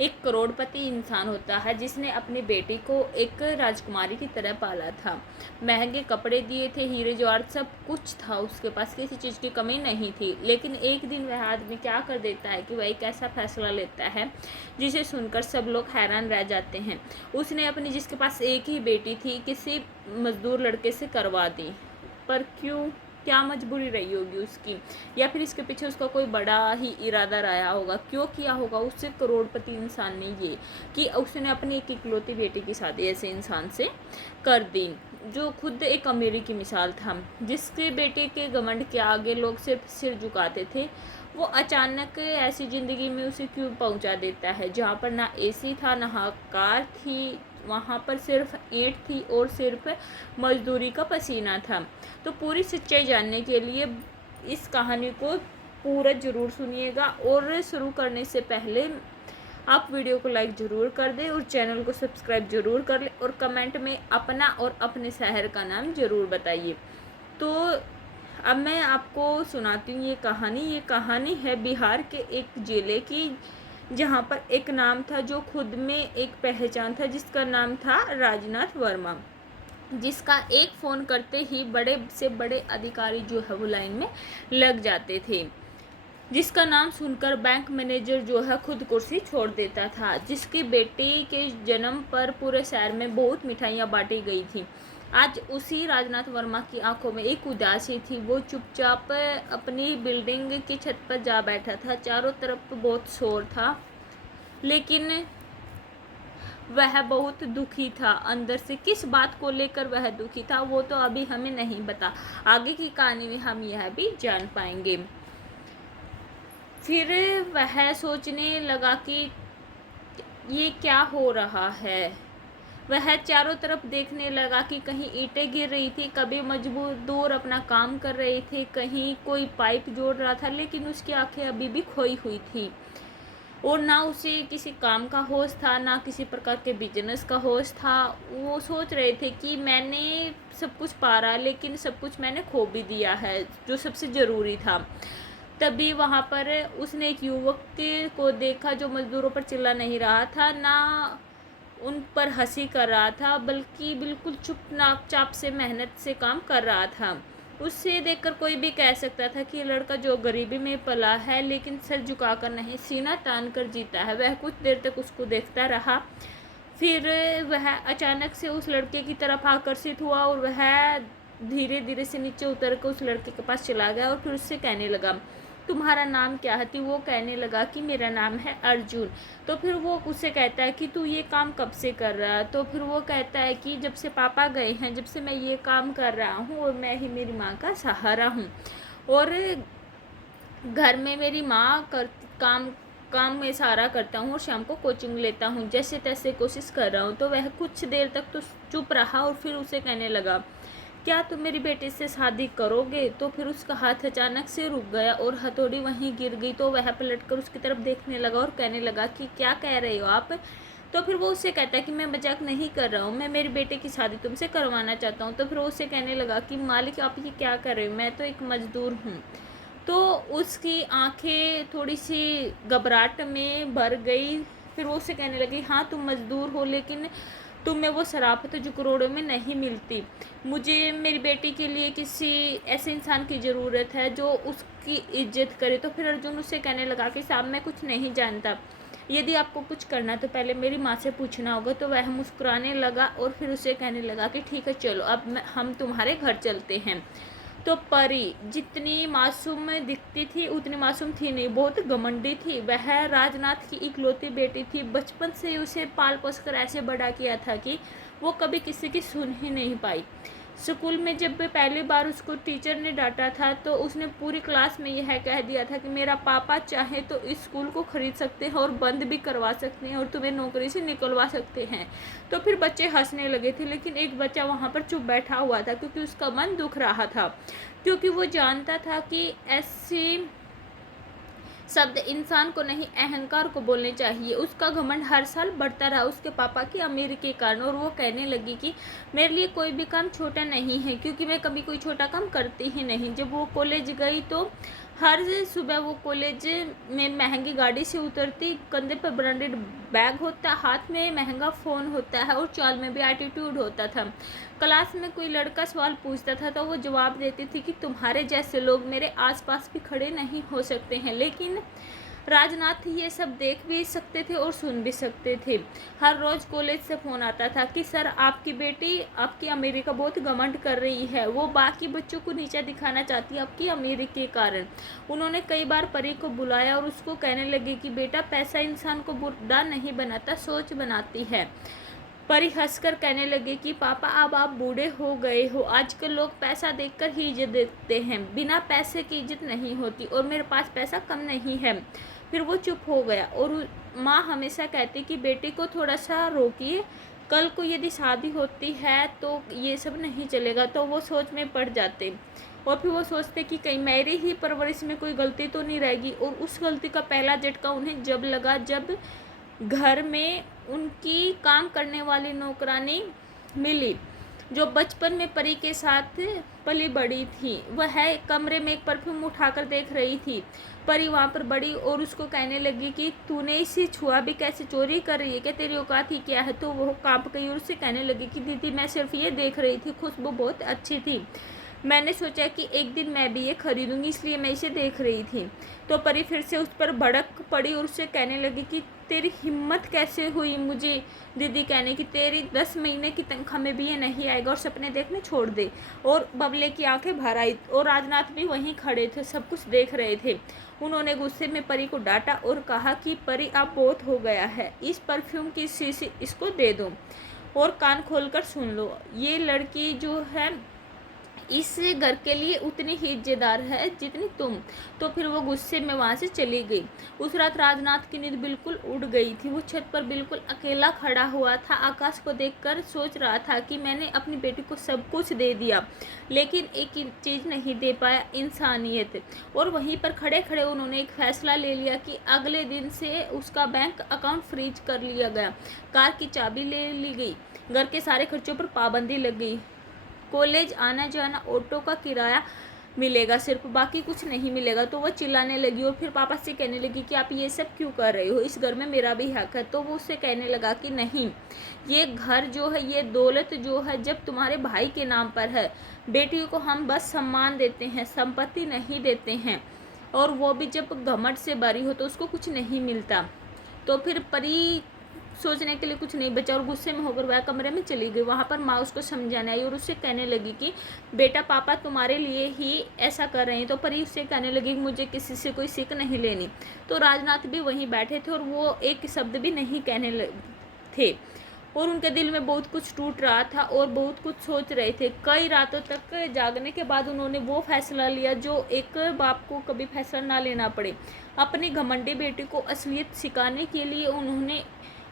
एक करोड़पति इंसान होता है जिसने अपनी बेटी को एक राजकुमारी की तरह पाला था। महंगे कपड़े दिए थे, हीरे जवाहरात सब कुछ था उसके पास, किसी चीज़ की कमी नहीं थी। लेकिन एक दिन वह आदमी क्या कर देता है कि वह एक ऐसा फैसला लेता है जिसे सुनकर सब लोग हैरान रह जाते हैं। उसने अपनी जिसके पास एक ही बेटी थी किसी मजदूर लड़के से करवा दी। पर क्यों? क्या मजबूरी रही होगी उसकी, या फिर इसके पीछे उसका कोई बड़ा ही इरादा रहा होगा? क्यों किया होगा उससे करोड़पति इंसान ने ये कि उसने अपनी एक इकलौती बेटी की शादी ऐसे इंसान से कर दी जो खुद एक अमीरी की मिसाल था, जिसके बेटे के घमंड के आगे लोग सिर्फ सिर झुकाते थे। वो अचानक ऐसी ज़िंदगी में उसे क्यों पहुंचा देता है जहाँ पर ना एसी था ना कार थी, वहाँ पर सिर्फ ईंट थी और सिर्फ मजदूरी का पसीना था। तो पूरी सच्चाई जानने के लिए इस कहानी को पूरा ज़रूर सुनिएगा। और शुरू करने से पहले आप वीडियो को लाइक ज़रूर कर दें और चैनल को सब्सक्राइब ज़रूर कर लें और कमेंट में अपना और अपने शहर का नाम ज़रूर बताइए। तो अब मैं आपको सुनाती हूँ ये कहानी है बिहार के एक जिले की, जहाँ पर एक नाम था जो खुद में एक पहचान था, जिसका नाम था राजनाथ वर्मा, जिसका एक फ़ोन करते ही बड़े से बड़े अधिकारी जो है वो लाइन में लग जाते थे, जिसका नाम सुनकर बैंक मैनेजर जो है खुद कुर्सी छोड़ देता था, जिसकी बेटी के जन्म पर पूरे शहर में बहुत मिठाइयाँ बांटी गई थी। आज उसी राजनाथ वर्मा की आंखों में एक उदासी थी। वो चुपचाप अपनी बिल्डिंग की छत पर जा बैठा था। चारों तरफ बहुत शोर था लेकिन वह बहुत दुखी था अंदर से। किस बात को लेकर वह दुखी था वो तो अभी हमें नहीं पता, आगे की कहानी में हम यह भी जान पाएंगे। फिर वह सोचने लगा कि ये क्या हो रहा है। वह चारों तरफ देखने लगा कि कहीं ईंटें गिर रही थी, कभी मजदूर अपना काम कर रहे थे, कहीं कोई पाइप जोड़ रहा था, लेकिन उसकी आंखें अभी भी खोई हुई थी और ना उसे किसी काम का होश था ना किसी प्रकार के बिजनेस का होश था। वो सोच रहे थे कि मैंने सब कुछ पा रहा लेकिन सब कुछ मैंने खो भी दिया है जो सबसे ज़रूरी था। तभी वहाँ पर उसने एक युवक को देखा जो मजदूरों पर चिल्ला नहीं रहा था, ना उन पर हंसी कर रहा था, बल्कि बिल्कुल चुपचाप से मेहनत से काम कर रहा था। उससे देखकर कोई भी कह सकता था कि लड़का जो गरीबी में पला है लेकिन सर झुकाकर नहीं सीना तान कर जीता है। वह कुछ देर तक उसको देखता रहा, फिर वह अचानक से उस लड़के की तरफ आकर्षित हुआ और वह धीरे धीरे से नीचे उतर कर उस लड़के के पास चला गया और फिर उससे कहने लगा, तुम्हारा नाम क्या है? तो वो कहने लगा कि मेरा नाम है अर्जुन। तो फिर वो उससे कहता है कि तू ये काम कब से कर रहा है? तो फिर वो कहता है कि जब से पापा गए हैं, जब से मैं ये काम कर रहा हूँ और मैं ही मेरी माँ का सहारा हूँ और घर में मेरी माँ काम में सहारा करता हूँ और शाम को कोचिंग लेता हूँ, जैसे तैसे कोशिश कर रहा हूँ। तो वह कुछ देर तक तो चुप रहा और फिर उसे कहने लगा, क्या तुम मेरी बेटी से शादी करोगे? तो फिर उसका हाथ अचानक से रुक गया और हथौड़ी वहीं गिर गई। तो वह पलटकर उसकी तरफ देखने लगा और कहने लगा कि क्या कह रहे हो आप? तो फिर वो उससे कहता है कि मैं मजाक नहीं कर रहा हूँ, मैं मेरे बेटे की शादी तुमसे करवाना चाहता हूँ। तो फिर वो उससे कहने लगा कि मालिक आप ये क्या कर रहे हो, मैं तो एक मज़दूर हूँ। तो उसकी आंखें थोड़ी सी घबराहट में भर गई। फिर वो उससे कहने लगी हाँ तुम मज़दूर हो, लेकिन तुम्हें वो शराफत जो करोड़ों में नहीं मिलती। मुझे मेरी बेटी के लिए किसी ऐसे इंसान की ज़रूरत है जो उसकी इज्जत करे। तो फिर अर्जुन उससे कहने लगा कि साहब मैं कुछ नहीं जानता, यदि आपको कुछ करना तो पहले मेरी माँ से पूछना होगा। तो वह मुस्कुराने लगा और फिर उसे कहने लगा कि ठीक है चलो अब हम तुम्हारे घर चलते हैं। तो परी जितनी मासूम दिखती थी उतनी मासूम थी नहीं, बहुत घमंडी थी। वह राजनाथ की इकलौती बेटी थी, बचपन से उसे पाल पोस कर ऐसे बड़ा किया था कि वो कभी किसी की सुन ही नहीं पाई। स्कूल में जब पहली बार उसको टीचर ने डांटा था तो उसने पूरी क्लास में यह कह दिया था कि मेरा पापा चाहे तो इस स्कूल को खरीद सकते हैं और बंद भी करवा सकते हैं और तुम्हें नौकरी से निकलवा सकते हैं। तो फिर बच्चे हंसने लगे थे, लेकिन एक बच्चा वहाँ पर चुप बैठा हुआ था क्योंकि उसका मन दुख रहा था, क्योंकि वो जानता था कि ऐसी शब्द इंसान को नहीं अहंकार को बोलने चाहिए। उसका घमंड हर साल बढ़ता रहा उसके पापा की अमीरी के कारण, और वो कहने लगी कि मेरे लिए कोई भी काम छोटा नहीं है क्योंकि मैं कभी कोई छोटा काम करती ही नहीं। जब वो कॉलेज गई तो हर सुबह वो कॉलेज में महंगी गाड़ी से उतरती, कंधे पर ब्रांडेड बैग होता, हाथ में महंगा फ़ोन होता है और चाल में भी एटीट्यूड होता था। क्लास में कोई लड़का सवाल पूछता था तो वो जवाब देती थी कि तुम्हारे जैसे लोग मेरे आसपास भी खड़े नहीं हो सकते हैं। लेकिन राजनाथ ये सब देख भी सकते थे और सुन भी सकते थे। हर रोज़ कॉलेज से फ़ोन आता था कि सर आपकी बेटी आपकी अमीरी का बहुत घमंड कर रही है, वो बाकी बच्चों को नीचा दिखाना चाहती है आपकी अमीरी के कारण। उन्होंने कई बार परी को बुलाया और उसको कहने लगे कि बेटा पैसा इंसान को बुरा नहीं बनाता, सोच बनाती है। परी हंसकर कहने लगे कि पापा अब आप बूढ़े हो गए हो, आजकल लोग पैसा देखकर ही इज्जत देते हैं, बिना पैसे की इज्जत नहीं होती और मेरे पास पैसा कम नहीं है। फिर वो चुप हो गया और माँ हमेशा कहती कि बेटी को थोड़ा सा रोकिए, कल को यदि शादी होती है तो ये सब नहीं चलेगा। तो वो सोच में पड़ जाते और फिर वो सोचते कि कहीं मेरी ही परवरिश में कोई गलती तो नहीं रहेगी। और उस गलती का पहला झटका उन्हें जब लगा जब घर में उनकी काम करने वाली नौकरानी मिली, जो बचपन में परी के साथ पली बड़ी थी। वह कमरे में एक परफ्यूम उठाकर देख रही थी। परी वहाँ पर बड़ी और उसको कहने लगी कि तूने इसे छुआ भी कैसे, चोरी कर रही है क्या, तेरी औकात ही क्या है। तो वो कांप गई और उससे कहने लगी कि दीदी मैं सिर्फ ये देख रही थी, खुशबू बहुत अच्छी थी, मैंने सोचा कि एक दिन मैं भी ये खरीदूंगी इसलिए मैं इसे देख रही थी। तो परी फिर से उस पर भड़क पड़ी और उससे कहने लगी कि तेरी हिम्मत कैसे हुई मुझे दीदी कहने की, तेरी 10 महीने की तनख्वाह में भी ये नहीं आएगा और सपने देखने छोड़ दे। और बबले की आंखें भर आई और राजनाथ भी वहीं खड़े थे, सब कुछ देख रहे थे। उन्होंने गुस्से में परी को डांटा और कहा कि परी अब बहुत हो गया है, इस परफ्यूम की शीशी इसको दे दो और कान खोलकर सुन लो, ये लड़की जो है इस घर के लिए उतनी ही इज्जतदार है जितनी तुम। तो फिर वो गुस्से में वहाँ से चली गई। उस रात राजनाथ की नींद बिल्कुल उड़ गई थी। वो छत पर बिल्कुल अकेला खड़ा हुआ था, आकाश को देखकर सोच रहा था कि मैंने अपनी बेटी को सब कुछ दे दिया लेकिन एक चीज़ नहीं दे पाया, इंसानियत। और वहीं पर खड़े खड़े उन्होंने एक फैसला ले लिया कि अगले दिन से उसका बैंक अकाउंट फ्रीज कर लिया गया, कार की चाबी ले ली गई, घर के सारे खर्चों पर पाबंदी लग गई, कॉलेज आना जाना ऑटो का किराया मिलेगा सिर्फ, बाकी कुछ नहीं मिलेगा। तो वो चिल्लाने लगी और फिर पापा से कहने लगी कि आप ये सब क्यों कर रहे हो, इस घर में मेरा भी हक है। तो वो उससे कहने लगा कि नहीं, ये घर जो है, ये दौलत जो है जब तुम्हारे भाई के नाम पर है, बेटियों को हम बस सम्मान देते हैं, संपत्ति नहीं देते हैं, और वो भी जब घमंड से भरी हो तो उसको कुछ नहीं मिलता। तो फिर परी सोचने के लिए कुछ नहीं बचा और गुस्से में होकर वह कमरे में चली गई। वहाँ पर माँ उसको समझाने आई और उससे कहने लगी कि बेटा पापा तुम्हारे लिए ही ऐसा कर रहे हैं। तो परी उससे कहने लगी कि मुझे किसी से कोई सीख नहीं लेनी। तो राजनाथ भी वहीं बैठे थे और वो एक शब्द भी नहीं कहने थे और उनके दिल में बहुत कुछ टूट रहा था और बहुत कुछ सोच रहे थे। कई रातों तक जागने के बाद उन्होंने वो फैसला लिया जो एक बाप को कभी फैसला ना लेना पड़े। अपनी घमंडी बेटी को असलियत सिखाने के लिए उन्होंने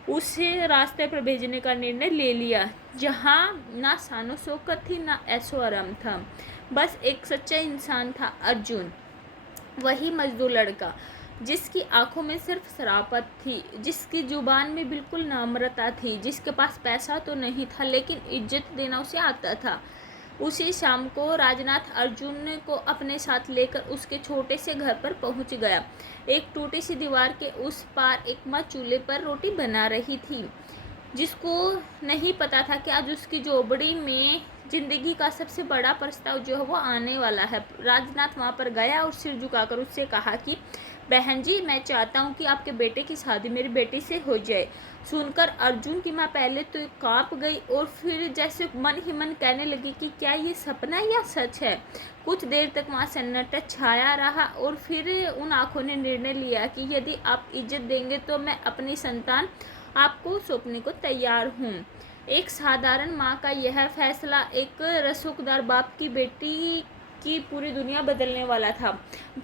उसे रास्ते पर भेजने का निर्णय ले लिया, जहाँ ना शानो शौकत थी ना ऐशो आराम था, बस एक सच्चा इंसान था, अर्जुन, वही मजदूर लड़का जिसकी आंखों में सिर्फ शराफत थी, जिसकी जुबान में बिल्कुल नम्रता थी, जिसके पास पैसा तो नहीं था लेकिन इज्जत देना उसे आता था। उसी शाम को राजनाथ अर्जुन को अपने साथ लेकर उसके छोटे से घर पर पहुंच गया। एक टूटी सी दीवार के उस पार एक माँ चूल्हे पर रोटी बना रही थी, जिसको नहीं पता था कि आज उसकी झोपड़ी में जिंदगी का सबसे बड़ा प्रस्ताव जो है वो आने वाला है। राजनाथ वहाँ पर गया और सिर झुकाकर उससे कहा कि बहन जी, मैं चाहता हूँ कि आपके बेटे की शादी मेरी बेटी से हो जाए। सुनकर अर्जुन की माँ पहले तो कांप गई और फिर जैसे मन ही मन कहने लगी कि क्या ये सपना या सच है। कुछ देर तक वहाँ सन्नाटा छाया रहा और फिर उन आँखों ने निर्णय लिया कि यदि आप इज्जत देंगे तो मैं अपनी संतान आपको सौंपने को तैयार हूँ। एक साधारण माँ का यह फैसला एक रसूखदार बाप की बेटी की पूरी दुनिया बदलने वाला था।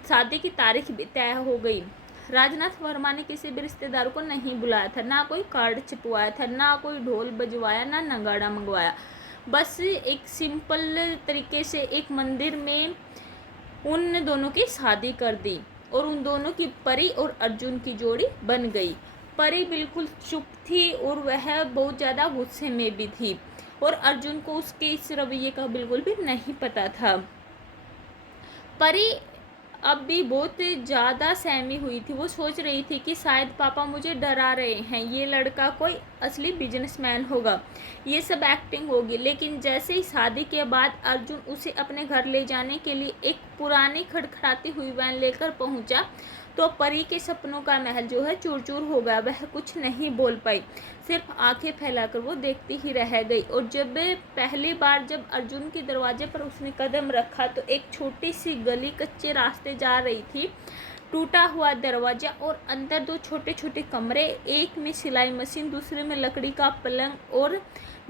शादी की तारीख भी तय हो गई। राजनाथ वर्मा ने किसी भी रिश्तेदार को नहीं बुलाया था, ना कोई कार्ड छिपवाया था, ना कोई ढोल बजवाया, ना नगाड़ा मंगवाया। बस एक सिंपल तरीके से एक मंदिर में उन दोनों की शादी कर दी और उन दोनों की परी और अर्जुन की जोड़ी बन गई। परी बिल्कुल चुप थी और वह बहुत ज़्यादा गुस्से में भी थी और अर्जुन को उसके इस रवैये का बिल्कुल भी नहीं पता था। परी अब भी बहुत ज़्यादा सहमी हुई थी। वो सोच रही थी कि शायद पापा मुझे डरा रहे हैं, ये लड़का कोई असली बिजनेसमैन होगा, ये सब एक्टिंग होगी। लेकिन जैसे ही शादी के बाद अर्जुन उसे अपने घर ले जाने के लिए एक पुरानी खड़खड़ाती हुई वैन लेकर पहुंचा तो परी के सपनों का महल जो है चूर चूर हो गया। वह कुछ नहीं बोल पाई, सिर्फ आंखें फैलाकर वो देखती ही रह गई। और जब पहली बार जब अर्जुन के दरवाजे पर उसने कदम रखा तो एक छोटी सी गली कच्चे रास्ते जा रही थी, टूटा हुआ दरवाजा और अंदर दो छोटे छोटे कमरे, एक में सिलाई मशीन, दूसरे में लकड़ी का पलंग और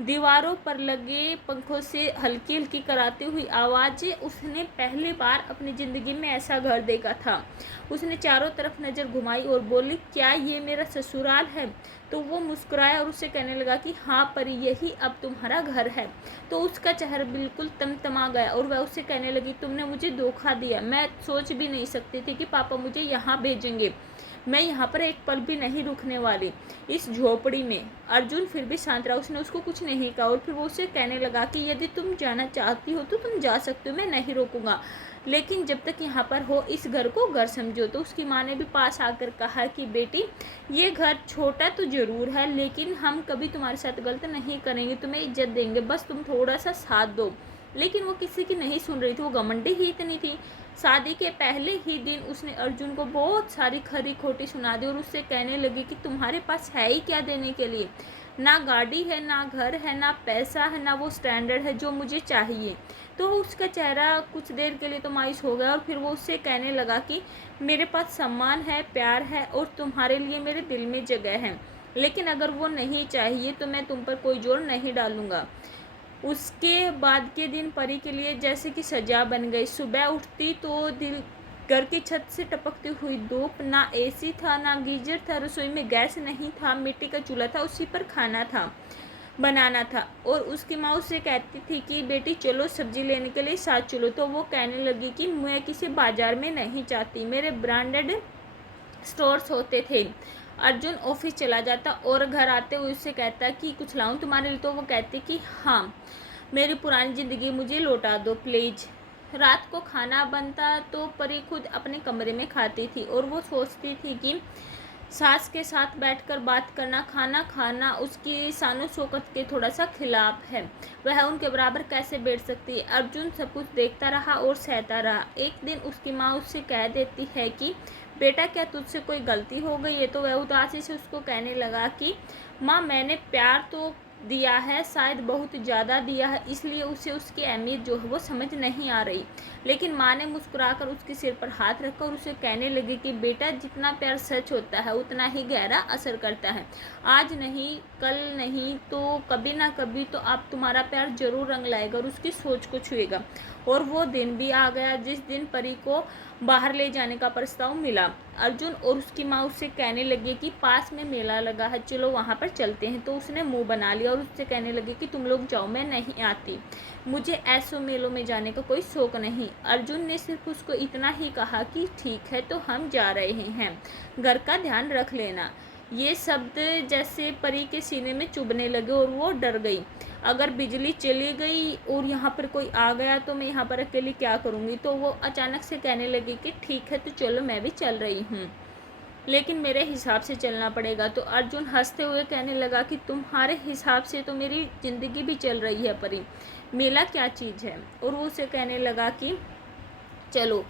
दीवारों पर लगे पंखों से हल्की हल्की कराती हुई आवाज़ें। उसने पहली बार अपनी ज़िंदगी में ऐसा घर देखा था। उसने चारों तरफ नज़र घुमाई और बोली, क्या ये मेरा ससुराल है? तो वो मुस्कुराया और उससे कहने लगा कि हाँ परी, यही अब तुम्हारा घर है। तो उसका चेहरा बिल्कुल तमतमा गया और वह उससे कहने लगी, तुमने मुझे धोखा दिया। मैं सोच भी नहीं सकती थी कि पापा मुझे यहाँ भेजेंगे। मैं यहाँ पर एक पल भी नहीं रुकने वाली, इस झोपड़ी में। अर्जुन फिर भी शांत रहा, उसने उसको कुछ नहीं कहा और फिर वो उससे कहने लगा कि यदि तुम जाना चाहती हो तो तुम जा सकते हो, मैं नहीं रोकूंगा, लेकिन जब तक यहाँ पर हो इस घर को घर समझो। तो उसकी माँ ने भी पास आकर कहा कि बेटी, ये घर छोटा तो ज़रूर है लेकिन हम कभी तुम्हारे साथ गलत नहीं करेंगे, तुम्हें इज्जत देंगे, बस तुम थोड़ा सा साथ दो। लेकिन वो किसी की नहीं सुन रही थी, वो घमंडी ही इतनी थी। शादी के पहले ही दिन उसने अर्जुन को बहुत सारी खरी खोटी सुना दी और उससे कहने लगी कि तुम्हारे पास है ही क्या देने के लिए, ना गाड़ी है, ना घर है, ना पैसा है, ना वो स्टैंडर्ड है जो मुझे चाहिए। तो उसका चेहरा कुछ देर के लिए तो मायूस हो गया और फिर वो उससे कहने लगा कि मेरे पास सम्मान है, प्यार है और तुम्हारे लिए मेरे दिल में जगह है, लेकिन अगर वो नहीं चाहिए तो मैं तुम पर कोई जोर नहीं डालूंगा। उसके बाद के दिन परी के लिए जैसे कि सजा बन गई। सुबह उठती तो दिल घर की छत से टपकती हुई धूप, ना एसी था, ना गीजर था, रसोई में गैस नहीं था, मिट्टी का चूल्हा था, उसी पर खाना था बनाना था। और उसकी माँ उससे कहती थी कि बेटी चलो सब्जी लेने के लिए साथ चलो, तो वो कहने लगी कि मैं किसी बाजार में नहीं चाहती, मेरे ब्रांडेड स्टोर्स होते थे। अर्जुन ऑफिस चला जाता और घर आते हुए उससे कहता कि कुछ लाऊं तुम्हारे लिए, तो वो कहती कि हाँ, मेरी पुरानी ज़िंदगी मुझे लौटा दो प्लीज़। रात को खाना बनता तो परी खुद अपने कमरे में खाती थी और वो सोचती थी कि सास के साथ बैठकर बात करना, खाना खाना उसकी शानो शौकत के थोड़ा सा खिलाफ है, वह उनके बराबर कैसे बैठ सकती है। अर्जुन सब कुछ देखता रहा और सहता रहा। एक दिन उसकी माँ उससे कह देती है कि बेटा, क्या तुझसे कोई गलती हो गई है? तो वह उदासी से उसको कहने लगा कि माँ, मैंने प्यार तो दिया है, शायद बहुत ज़्यादा दिया है, इसलिए उसे उसकी अहमियत जो है वो समझ नहीं आ रही। लेकिन माँ ने मुस्कुराकर उसके सिर पर हाथ रखा और उसे कहने लगी कि बेटा, जितना प्यार सच होता है उतना ही गहरा असर करता है। आज नहीं, कल नहीं तो कभी ना कभी तो आप तुम्हारा प्यार जरूर रंग लाएगा और उसकी सोच को छुएगा। और वो दिन भी आ गया जिस दिन परी को बाहर ले जाने का प्रस्ताव मिला। अर्जुन और उसकी माँ उससे कहने लगी कि पास में मेला लगा है, चलो वहाँ पर चलते हैं। तो उसने मुंह बना लिया और उससे कहने लगी कि तुम लोग जाओ, मैं नहीं आती, मुझे ऐसो मेलों में जाने का कोई शौक नहीं। अर्जुन ने सिर्फ उसको इतना ही कहा कि ठीक है तो हम जा रहे हैं, घर का ध्यान रख लेना। ये शब्द जैसे परी के सीने में चुभने लगे और वो डर गई। अगर बिजली चली गई और यहाँ पर कोई आ गया तो मैं यहाँ पर अकेली क्या करूँगी। तो वो अचानक से कहने लगी कि ठीक है तो चलो मैं भी चल रही हूँ, लेकिन मेरे हिसाब से चलना पड़ेगा। तो अर्जुन हंसते हुए कहने लगा कि तुम्हारे हिसाब से तो मेरी ज़िंदगी भी चल रही है परी, मेला क्या चीज़ है। और वो उसे कहने लगा कि चलो।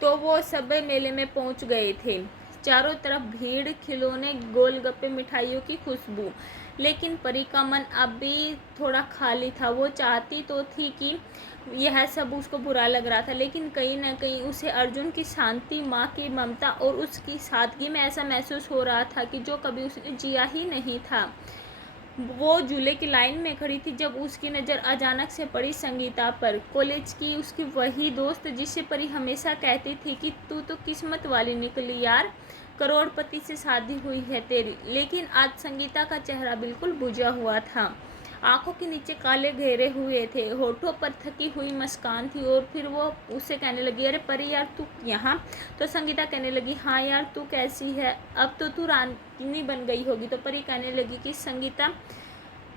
तो वो सब मेले में पहुंच गए थे। चारों तरफ भीड़, खिलौने, गोलगप्पे, मिठाइयों की खुशबू। लेकिन परी का मन अब भी थोड़ा खाली था। वो चाहती तो थी कि यह सब उसको बुरा लग रहा था, लेकिन कहीं ना कहीं उसे अर्जुन की शांति, माँ की ममता और उसकी सादगी में ऐसा महसूस हो रहा था कि जो कभी उसने जिया ही नहीं था। वो झूले की लाइन में खड़ी थी जब उसकी नज़र अचानक से पड़ी संगीता पर। कॉलेज की उसकी वही दोस्त जिससे परी हमेशा कहती थी कि तू तो किस्मत वाली निकली यार, करोड़पति से शादी हुई है तेरी। लेकिन आज संगीता का चेहरा बिल्कुल बुझा हुआ था। आंखों के नीचे काले घेरे हुए थे, होठों पर थकी हुई मुस्कान थी। और फिर वो उससे कहने लगी, अरे परी यार तू यहाँ। तो संगीता कहने लगी, हाँ यार तू कैसी है, अब तो तू रानी बन गई होगी। तो परी कहने लगी कि संगीता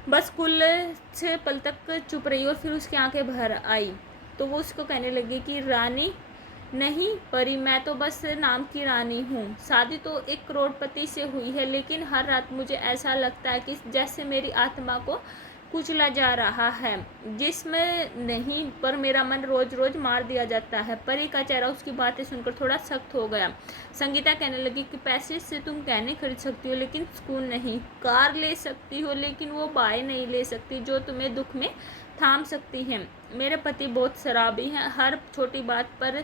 बस कुछ पल तक चुप रही और फिर उसकी आंखें भर आई। तो वो उसको कहने लगी कि रानी नहीं परी, मैं तो बस नाम की रानी हूँ। शादी तो एक करोड़पति से हुई है, लेकिन हर रात मुझे ऐसा लगता है कि जैसे मेरी आत्मा को कुचला जा रहा है। जिसमें नहीं, पर मेरा मन रोज रोज मार दिया जाता है। परी का चेहरा उसकी बातें सुनकर थोड़ा सख्त हो गया। संगीता कहने लगी कि पैसे से तुम गहने खरीद सकती हो लेकिन सुकून नहीं, कार ले सकती हो लेकिन वो बाएं नहीं ले सकती जो तुम्हें दुख में थाम सकती हैं। मेरे पति बहुत शराबी हैं, हर छोटी बात पर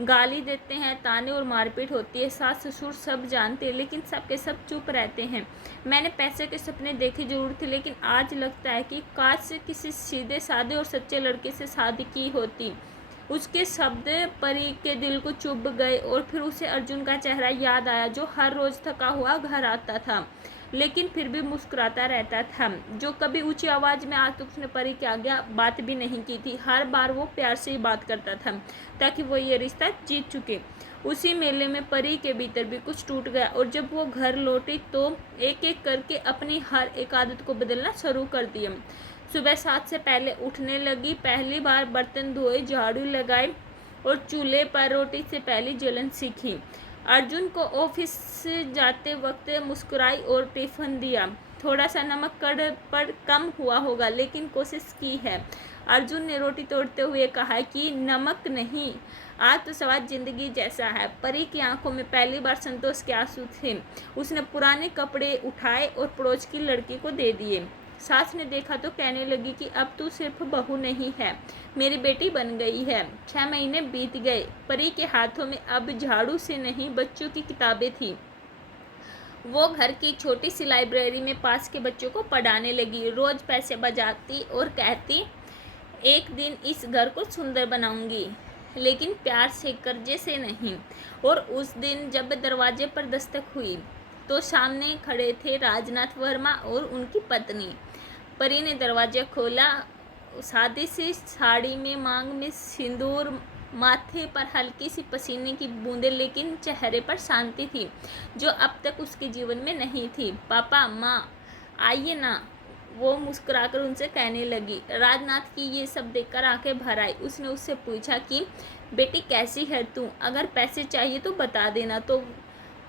गाली देते हैं, ताने और मारपीट होती है। सास ससुर सब जानते हैं लेकिन सबके सब चुप रहते हैं। मैंने पैसे के सपने देखे जरूर थे, लेकिन आज लगता है कि काश से किसी सीधे साधे और सच्चे लड़के से शादी की होती। उसके शब्द परी के दिल को चुभ गए और फिर उसे अर्जुन का चेहरा याद आया जो हर रोज थका हुआ घर आता था लेकिन फिर भी मुस्कुराता रहता था, जो कभी ऊंची आवाज़ में आज तक उसने परी के आगे बात भी नहीं की थी। हर बार वो प्यार से ही बात करता था ताकि वो ये रिश्ता जीत चुके। उसी मेले में परी के भीतर भी कुछ टूट गया और जब वो घर लौटी तो एक एक करके अपनी हर एक आदत को बदलना शुरू कर दिया। सुबह 7 से पहले उठने लगी, पहली बार बर्तन धोए, झाड़ू लगाए और चूल्हे पर रोटी से पहले जलन सीखी। अर्जुन को ऑफिस जाते वक्त मुस्कुराई और टिफिन दिया। थोड़ा सा नमक पर कम हुआ होगा लेकिन कोशिश की है। अर्जुन ने रोटी तोड़ते हुए कहा कि नमक नहीं, आज तो स्वाद जिंदगी जैसा है। परी की आंखों में पहली बार संतोष के आंसू थे। उसने पुराने कपड़े उठाए और पड़ोस की लड़की को दे दिए। सास ने देखा तो कहने लगी कि अब तू सिर्फ बहू नहीं है, मेरी बेटी बन गई है। 6 महीने बीत गए। परी के हाथों में अब झाड़ू से नहीं बच्चों की किताबें थी। वो घर की छोटी सी लाइब्रेरी में पास के बच्चों को पढ़ाने लगी। रोज पैसे बचाती और कहती एक दिन इस घर को सुंदर बनाऊंगी, लेकिन प्यार से, कर्जे से नहीं। और उस दिन जब दरवाजे पर दस्तक हुई तो सामने खड़े थे राजनाथ वर्मा और उनकी पत्नी। परी ने दरवाजा खोला। सादी सी साड़ी में, मांग में सिंदूर, माथे पर हल्की सी पसीने की बूंदें, लेकिन चेहरे पर शांति थी जो अब तक उसके जीवन में नहीं थी। पापा, माँ, आइए ना, वो मुस्कुराकर उनसे कहने लगी। राजनाथ की ये सब देखकर आंखें भर आई। उसने उससे पूछा कि बेटी कैसी है तू, अगर पैसे चाहिए तो बता देना, तो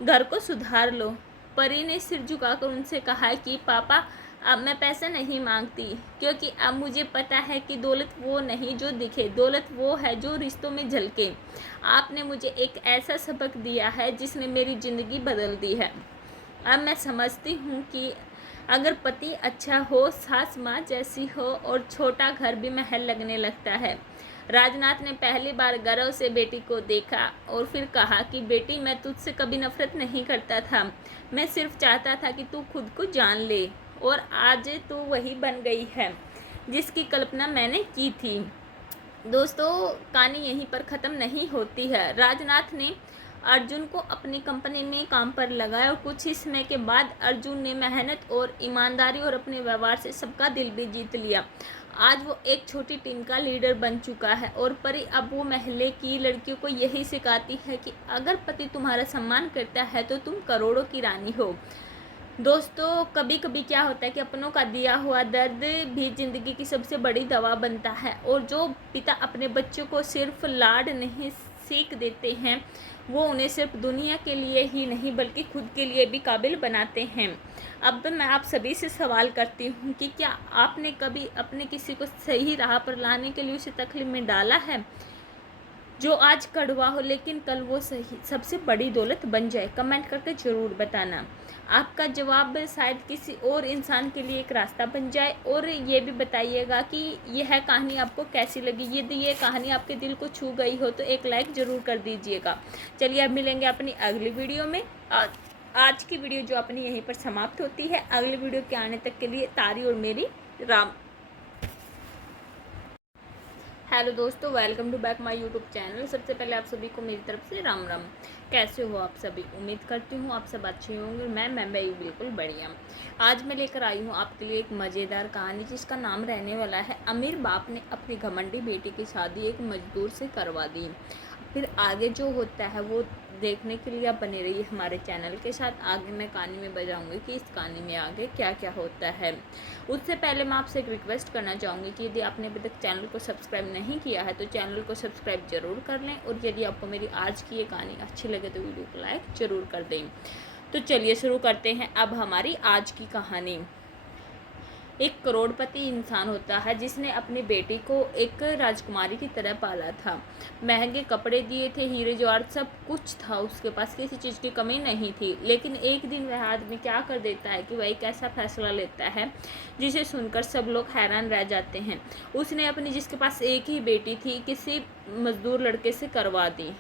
घर को सुधार लो। परी ने सिर झुकाकर उनसे कहा कि पापा, अब मैं पैसा नहीं मांगती, क्योंकि अब मुझे पता है कि दौलत वो नहीं जो दिखे, दौलत वो है जो रिश्तों में झलके। आपने मुझे एक ऐसा सबक दिया है जिसने मेरी ज़िंदगी बदल दी है। अब मैं समझती हूँ कि अगर पति अच्छा हो, सास माँ जैसी हो और छोटा घर भी महल लगने लगता है। राजनाथ ने पहली बार गर्व से बेटी को देखा और फिर कहा कि बेटी, मैं तुझसे कभी नफरत नहीं करता था, मैं सिर्फ चाहता था कि तू खुद को जान ले, और आज तू वही बन गई है जिसकी कल्पना मैंने की थी। दोस्तों, कहानी यहीं पर ख़त्म नहीं होती है। राजनाथ ने अर्जुन को अपनी कंपनी में काम पर लगाया और कुछ ही समय के बाद अर्जुन ने मेहनत और ईमानदारी और अपने व्यवहार से सबका दिल भी जीत लिया। आज वो एक छोटी टीम का लीडर बन चुका है और परी अब वो महल्ले की लड़कियों को यही सिखाती है कि अगर पति तुम्हारा सम्मान करता है तो तुम करोड़ों की रानी हो। दोस्तों, कभी कभी क्या होता है कि अपनों का दिया हुआ दर्द भी ज़िंदगी की सबसे बड़ी दवा बनता है। और जो पिता अपने बच्चों को सिर्फ लाड नहीं सीख देते हैं, वो उन्हें सिर्फ दुनिया के लिए ही नहीं बल्कि खुद के लिए भी काबिल बनाते हैं। अब मैं आप सभी से सवाल करती हूँ कि क्या आपने कभी अपने किसी को सही राह पर लाने के लिए उसे तकलीफ में डाला है, जो आज कड़वा हो लेकिन कल वो सही सबसे बड़ी दौलत बन जाए? कमेंट करके ज़रूर बताना। आपका जवाब शायद किसी और इंसान के लिए एक रास्ता बन जाए। और ये भी बताइएगा कि यह कहानी आपको कैसी लगी। यदि ये कहानी आपके दिल को छू गई हो तो एक लाइक ज़रूर कर दीजिएगा। चलिए, अब मिलेंगे अपनी अगली वीडियो में। आज की वीडियो जो अपनी यहीं पर समाप्त होती है। अगली वीडियो के आने तक के लिए तारी और मेरी राम। हेलो दोस्तों, welcome to back my YouTube channel. सबसे पहले आप सभी को मेरी तरफ से राम राम। कैसे हो आप सभी? उम्मीद करती हूँ आप सब अच्छे होंगे। मैं बिल्कुल बढ़िया। आज मैं लेकर आई हूँ आपके लिए एक मज़ेदार कहानी, जिसका नाम रहने वाला है अमीर बाप ने अपनी घमंडी बेटी की शादी एक मजदूर से करवा दी। फिर आगे जो होता है वो देखने के लिए आप बने रहिए हमारे चैनल के साथ। आगे मैं कहानी में बताऊंगी कि इस कहानी में आगे क्या क्या होता है। उससे पहले मैं आपसे एक रिक्वेस्ट करना चाहूँगी कि यदि आपने अभी तक चैनल को सब्सक्राइब नहीं किया है तो चैनल को सब्सक्राइब जरूर कर लें। और यदि आपको मेरी आज की ये कहानी अच्छी लगे तो वीडियो को लाइक ज़रूर कर दें। तो चलिए शुरू करते हैं अब हमारी आज की कहानी। एक करोड़पति इंसान होता है जिसने अपनी बेटी को एक राजकुमारी की तरह पाला था। महंगे कपड़े दिए थे, हीरे जवाहरात सब कुछ था उसके पास, किसी चीज़ की कमी नहीं थी। लेकिन एक दिन वह आदमी क्या कर देता है कि वह एक ऐसा फैसला लेता है जिसे सुनकर सब लोग हैरान रह जाते हैं। उसने अपनी जिसके पास एक ही बेटी थी किसी मजदूर लड़के से करवा दी।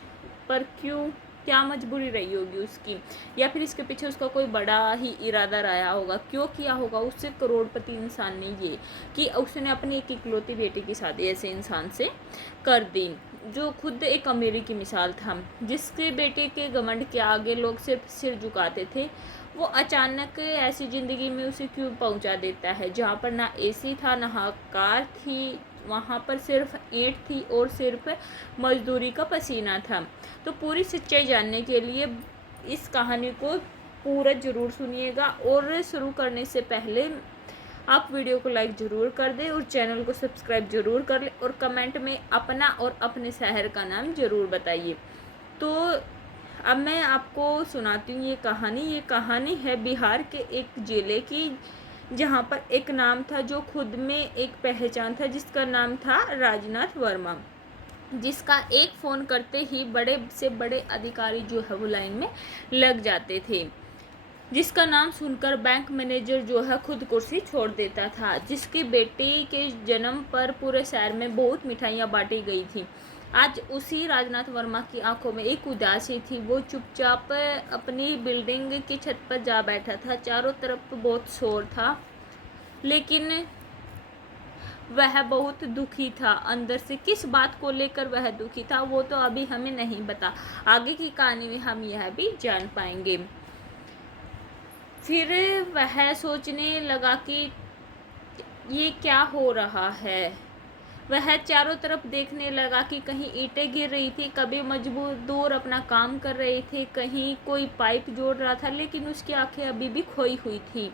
पर क्यों? क्या मजबूरी रही होगी उसकी, या फिर इसके पीछे उसका कोई बड़ा ही इरादा रहा होगा? क्यों किया होगा उससे करोड़पति इंसान ने ये कि उसने अपनी एक इकलौती बेटी की शादी ऐसे इंसान से कर दी जो खुद एक अमीरी की मिसाल था, जिसके बेटे के घमंड के आगे लोग सिर्फ सिर झुकाते थे। वो अचानक ऐसी ज़िंदगी में उसे क्यों पहुंचा देता है जहाँ पर ना एसी था ना कार थी, वहाँ पर सिर्फ ईंट थी और सिर्फ मजदूरी का पसीना था। तो पूरी सच्चाई जानने के लिए इस कहानी को पूरा ज़रूर सुनिएगा। और शुरू करने से पहले आप वीडियो को लाइक ज़रूर कर दें और चैनल को सब्सक्राइब ज़रूर कर लें और कमेंट में अपना और अपने शहर का नाम ज़रूर बताइए। तो अब मैं आपको सुनाती हूँ ये कहानी है बिहार के एक जिले की, जहाँ पर एक नाम था जो खुद में एक पहचान था, जिसका नाम था राजनाथ वर्मा, जिसका एक फ़ोन करते ही बड़े से बड़े अधिकारी जो है वो लाइन में लग जाते थे, जिसका नाम सुनकर बैंक मैनेजर जो है खुद कुर्सी छोड़ देता था, जिसकी बेटी के जन्म पर पूरे शहर में बहुत मिठाइयाँ बांटी गई थी। आज उसी राजनाथ वर्मा की आंखों में एक उदासी थी। वो चुपचाप अपनी बिल्डिंग की छत पर जा बैठा था। चारों तरफ बहुत शोर था, लेकिन वह बहुत दुखी था अंदर से। किस बात को लेकर वह दुखी था वो तो अभी हमें नहीं पता, आगे की कहानी में हम यह भी जान पाएंगे। फिर वह सोचने लगा कि ये क्या हो रहा है। वह चारों तरफ देखने लगा कि कहीं ईंटें गिर रही थी, कभी मजदूर अपना काम कर रहे थे, कहीं कोई पाइप जोड़ रहा था, लेकिन उसकी आंखें अभी भी खोई हुई थी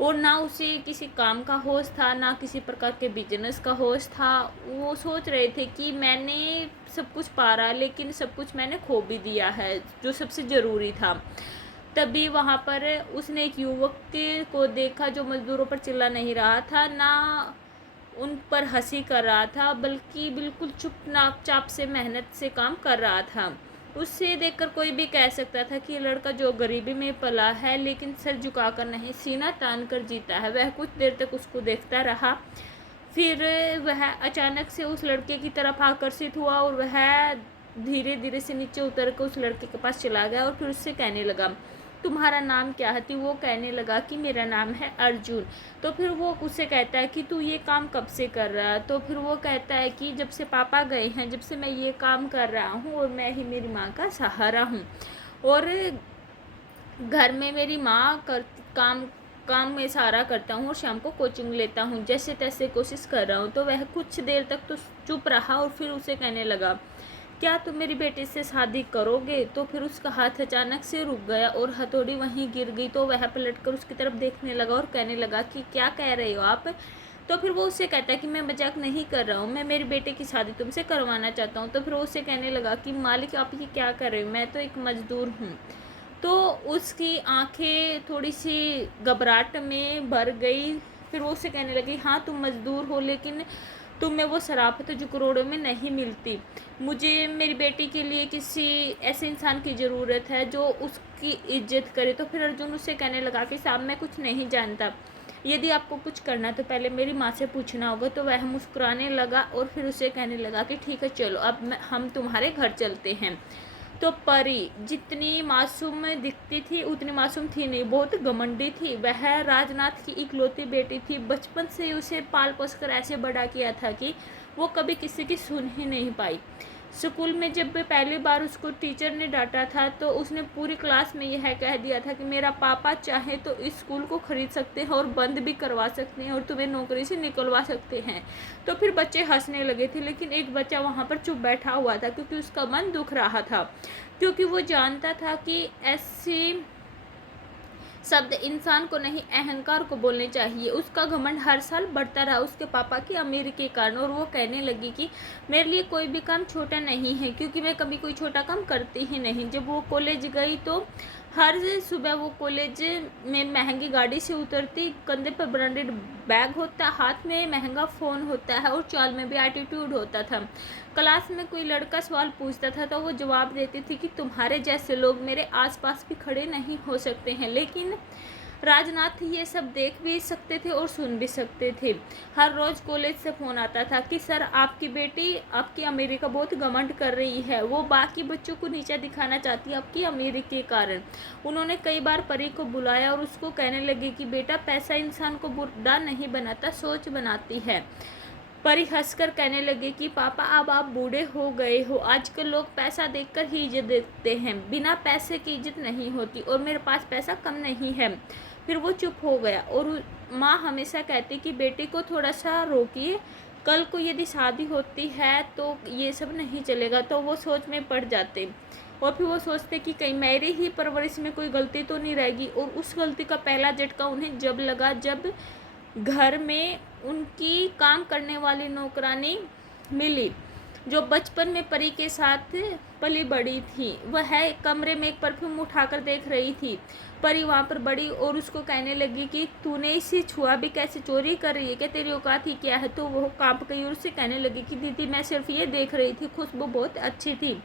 और ना उसे किसी काम का होश था ना किसी प्रकार के बिजनेस का होश था। वो सोच रहे थे कि मैंने सब कुछ पा रहा, लेकिन सब कुछ मैंने खो भी दिया है जो सबसे ज़रूरी था। तभी वहाँ पर उसने एक युवक को देखा जो मजदूरों पर चिल्ला नहीं रहा था, ना उन पर हंसी कर रहा था, बल्कि बिल्कुल चुपचाप से मेहनत से काम कर रहा था। उससे देखकर कोई भी कह सकता था कि लड़का जो गरीबी में पला है लेकिन सर झुकाकर नहीं सीना तान कर जीता है। वह कुछ देर तक उसको देखता रहा, फिर वह अचानक से उस लड़के की तरफ आकर्षित हुआ और वह धीरे धीरे से नीचे उतर कर उस लड़के के पास चला गया और फिर उससे कहने लगा, तुम्हारा नाम क्या है? तो वो कहने लगा कि मेरा नाम है अर्जुन। तो फिर वो उससे कहता है कि तू ये काम कब से कर रहा है? तो फिर वो कहता है कि जब से पापा गए हैं, जब से मैं ये काम कर रहा हूँ और मैं ही मेरी माँ का सहारा हूँ। और घर में मेरी माँ काम काम में सहारा करता हूँ और शाम को कोचिंग लेता हूँ, जैसे तैसे कोशिश कर रहा हूँ। तो वह कुछ देर तक तो चुप रहा और फिर उसे कहने लगा, क्या तुम मेरी बेटी से शादी करोगे? तो फिर उसका हाथ अचानक से रुक गया और हथौड़ी वहीं गिर गई। तो वह पलटकर उसकी तरफ देखने लगा और कहने लगा कि क्या कह रहे हो आप? तो फिर वो उससे कहता है कि मैं मजाक नहीं कर रहा हूँ, मैं मेरी बेटे की शादी तुमसे करवाना चाहता हूँ। तो फिर वो उससे कहने लगा कि मालिक आप ये क्या कर रहे हो, मैं तो एक मजदूर हूँ। तो उसकी आंखें थोड़ी सी घबराहट में भर गई। फिर वो उससे कहने लगी, हाँ तुम मजदूर हो, लेकिन तुम्हें वो शराफत जो करोड़ों में नहीं मिलती। मुझे मेरी बेटी के लिए किसी ऐसे इंसान की ज़रूरत है जो उसकी इज्जत करे। तो फिर अर्जुन उससे कहने लगा कि साहब मैं कुछ नहीं जानता, यदि आपको कुछ करना तो पहले मेरी माँ से पूछना होगा। तो वह मुस्कुराने लगा और फिर उसे कहने लगा कि ठीक है चलो अब हम तुम्हारे घर चलते हैं। तो परी जितनी मासूम दिखती थी उतनी मासूम थी नहीं, बहुत घमंडी थी। वह राजनाथ की इकलौती बेटी थी, बचपन से उसे पाल पोस कर ऐसे बड़ा किया था कि वो कभी किसी की सुन ही नहीं पाई। स्कूल में जब पहली बार उसको टीचर ने डांटा था तो उसने पूरी क्लास में यह कह दिया था कि मेरा पापा चाहे तो इस स्कूल को खरीद सकते हैं और बंद भी करवा सकते हैं और तुम्हें नौकरी से निकलवा सकते हैं। तो फिर बच्चे हंसने लगे थे, लेकिन एक बच्चा वहाँ पर चुप बैठा हुआ था क्योंकि उसका मन दुख रहा था, क्योंकि वो जानता था कि ऐसी शब्द इंसान को नहीं अहंकार को बोलने चाहिए। उसका घमंड हर साल बढ़ता रहा उसके पापा की अमीरी के कारण, और वो कहने लगी कि मेरे लिए कोई भी काम छोटा नहीं है क्योंकि मैं कभी कोई छोटा काम करती ही नहीं। जब वो कॉलेज गई तो हर सुबह वो कॉलेज में महंगी गाड़ी से उतरती, कंधे पर ब्रांडेड बैग होता, हाथ में महंगा फ़ोन होता है और चाल में भी एटीट्यूड होता था। क्लास में कोई लड़का सवाल पूछता था तो वो जवाब देती थी कि तुम्हारे जैसे लोग मेरे आसपास भी खड़े नहीं हो सकते हैं। लेकिन राजनाथ ये सब देख भी सकते थे और सुन भी सकते थे। हर रोज़ कॉलेज से फ़ोन आता था कि सर आपकी बेटी आपकी अमीरी का बहुत घमंड कर रही है, वो बाकी बच्चों को नीचा दिखाना चाहती है आपकी अमीरी के कारण। उन्होंने कई बार परी को बुलाया और उसको कहने लगे कि बेटा पैसा इंसान को बुरा नहीं बनाता, सोच बनाती है। परी हंसकर कहने लगे कि पापा अब आप बूढ़े हो गए हो, आजकल लोग पैसा देखकर ही इज्जत देते हैं, बिना पैसे की इज्जत नहीं होती और मेरे पास पैसा कम नहीं है। फिर वो चुप हो गया और माँ हमेशा कहती कि बेटी को थोड़ा सा रोकिए, कल को यदि शादी होती है तो ये सब नहीं चलेगा। तो वो सोच में पड़ जाते और फिर वो सोचते कि कहीं मेरी ही परवरिश में कोई गलती तो नहीं रहेगी। और उस गलती का पहला झटका उन्हें जब लगा जब घर में उनकी काम करने वाली नौकरानी मिली, जो बचपन में परी के साथ पली बड़ी थी। वह कमरे में एक परफ्यूम उठाकर देख रही थी। परी वहाँ पर बड़ी और उसको कहने लगी कि तूने इसे छुआ भी कैसे, चोरी कर रही है क्या, तेरी औकात ही क्या है? तो वो कांप गई और उससे कहने लगी कि दीदी मैं सिर्फ ये देख रही थी, खुशबू बहुत अच्छी थी,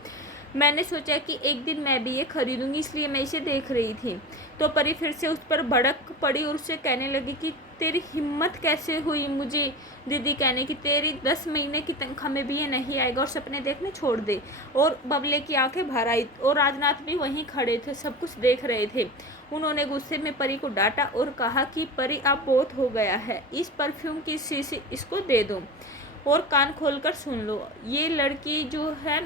मैंने सोचा कि एक दिन मैं भी ये खरीदूंगी इसलिए मैं इसे देख रही थी। तो परी फिर से उस पर भड़क पड़ी और उससे कहने लगी कि तेरी हिम्मत कैसे हुई मुझे दीदी कहने की, तेरी 10 महीने की तनख्वाह में भी ये नहीं आएगा और सपने देखने छोड़ दे। और बबले की आंखें भर आई और राजनाथ भी वहीं खड़े थे, सब कुछ देख रहे थे। उन्होंने गुस्से में परी को डांटा और कहा कि परी अब बहुत हो गया है, इस परफ्यूम की शीशी इसको दे दो और कान खोलकर सुन लो, ये लड़की जो है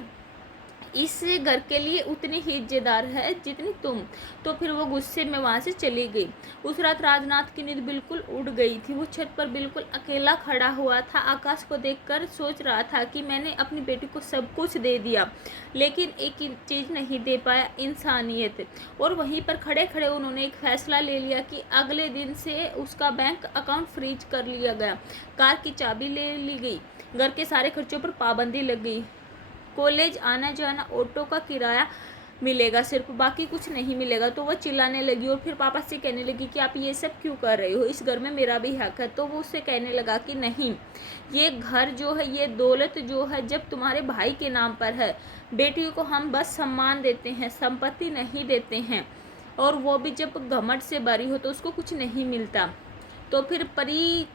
इस घर के लिए उतनी ही इज्जतदार है जितनी तुम। तो फिर वो गुस्से में वहाँ से चली गई। उस रात राजनाथ की नींद बिल्कुल उड़ गई थी। वो छत पर बिल्कुल अकेला खड़ा हुआ था, आकाश को देखकर सोच रहा था कि मैंने अपनी बेटी को सब कुछ दे दिया लेकिन एक चीज़ नहीं दे पाया, इंसानियत। और वहीं पर खड़े खड़े उन्होंने एक फैसला ले लिया कि अगले दिन से उसका बैंक अकाउंट फ्रीज कर लिया गया, कार की चाबी ले ली गई, घर के सारे खर्चों पर पाबंदी लग गई, कॉलेज आना जाना ऑटो का किराया मिलेगा सिर्फ, बाकी कुछ नहीं मिलेगा। तो वह चिल्लाने लगी और फिर पापा से कहने लगी कि आप ये सब क्यों कर रहे हो, इस घर में मेरा भी हक है। तो वो उससे कहने लगा कि नहीं, ये घर जो है, ये दौलत जो है जब तुम्हारे भाई के नाम पर है, बेटियों को हम बस सम्मान देते हैं, संपत्ति नहीं देते हैं, और वो भी जब घमंड से भरी हो तो उसको कुछ नहीं मिलता। तो फिर परी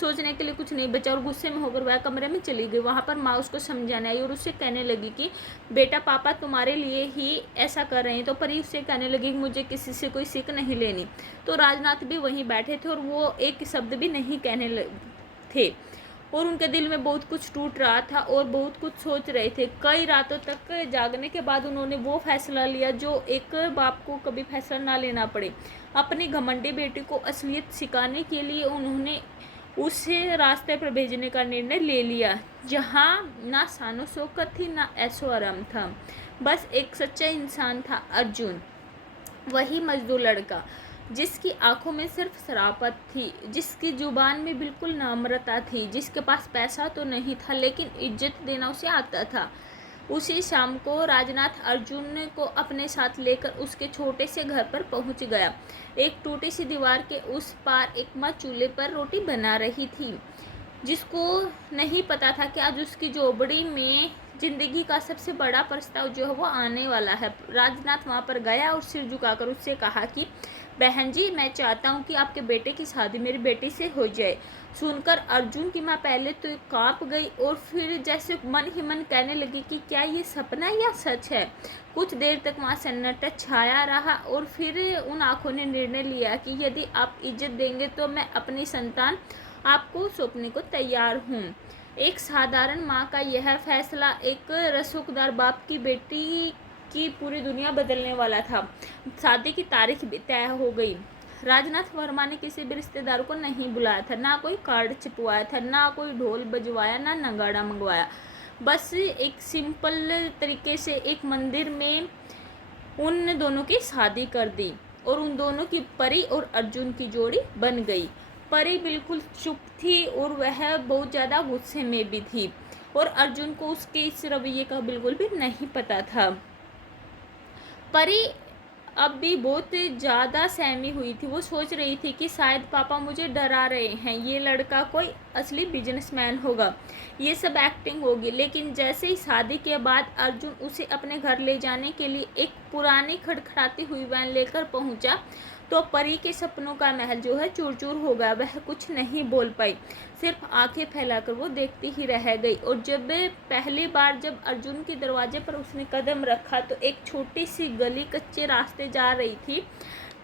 सोचने के लिए कुछ नहीं बचा और गुस्से में होकर वह कमरे में चली गई। वहाँ पर माँ उसको समझाने आई और उससे कहने लगी कि बेटा पापा तुम्हारे लिए ही ऐसा कर रहे हैं। तो परी उससे कहने लगी कि मुझे किसी से कोई सीख नहीं लेनी। तो राजनाथ भी वहीं बैठे थे और वो एक शब्द भी नहीं कहने थे। और उनके दिल में बहुत कुछ टूट रहा था और बहुत कुछ सोच रहे थे। कई रातों तक जागने के बाद उन्होंने वो फैसला लिया जो एक बाप को कभी फैसला ना लेना पड़े। अपनी घमंडी बेटी को असलियत सिखाने के लिए उन्होंने उसे रास्ते पर भेजने का निर्णय ले लिया, जहाँ ना शानो शौकत थी ना ऐशो आराम था। बस एक सच्चा इंसान था, अर्जुन, वही मजदूर लड़का जिसकी आंखों में सिर्फ शराफत थी, जिसकी जुबान में बिल्कुल नम्रता थी, जिसके पास पैसा तो नहीं था लेकिन इज्जत देना उसे आता था। उसी शाम को राजनाथ अर्जुन को अपने साथ लेकर उसके छोटे से घर पर पहुंच गया। एक टूटी सी दीवार के उस पार एक माँ चूल्हे पर रोटी बना रही थी, जिसको नहीं पता था कि आज उसकी झोपड़ी में जिंदगी का सबसे बड़ा प्रस्ताव जो है वो आने वाला है। राजनाथ वहाँ पर गया और सिर झुकाकर उससे कहा कि बहन जी, मैं चाहता हूँ कि आपके बेटे की शादी मेरी बेटी से हो जाए। सुनकर अर्जुन की माँ पहले तो कांप गई और फिर जैसे मन ही मन कहने लगी कि क्या ये सपना या सच है। कुछ देर तक वहाँ सन्नाटा छाया रहा और फिर उन आँखों ने निर्णय लिया कि यदि आप इज्जत देंगे तो मैं अपनी संतान आपको सौंपने को तैयार हूँ। एक साधारण माँ का यह फैसला एक रसूखदार बाप की बेटी की पूरी दुनिया बदलने वाला था। शादी की तारीख भी तय हो गई। राजनाथ वर्मा ने किसी भी रिश्तेदार को नहीं बुलाया था, ना कोई कार्ड छिपवाया था, ना कोई ढोल बजवाया, ना नगाड़ा मंगवाया। बस एक सिंपल तरीके से एक मंदिर में उन दोनों की शादी कर दी और उन दोनों की परी और अर्जुन की जोड़ी बन गई। परी बिल्कुल चुप थी और वह बहुत ज़्यादा गुस्से में भी थी और अर्जुन को उसके इस रवैये का बिल्कुल भी नहीं पता था। परी अब भी बहुत ज़्यादा सहमी हुई थी। वो सोच रही थी कि शायद पापा मुझे डरा रहे हैं, ये लड़का कोई असली बिजनेसमैन होगा, ये सब एक्टिंग होगी। लेकिन जैसे ही शादी के बाद अर्जुन उसे अपने घर ले जाने के लिए एक पुरानी खड़खड़ाती हुई वैन लेकर पहुंचा, तो परी के सपनों का महल जो है चूर चूर हो गया। वह कुछ नहीं बोल पाई, सिर्फ आंखें फैलाकर वो देखती ही रह गई। और जब पहली बार जब अर्जुन के दरवाजे पर उसने कदम रखा तो एक छोटी सी गली कच्चे रास्ते जा रही थी,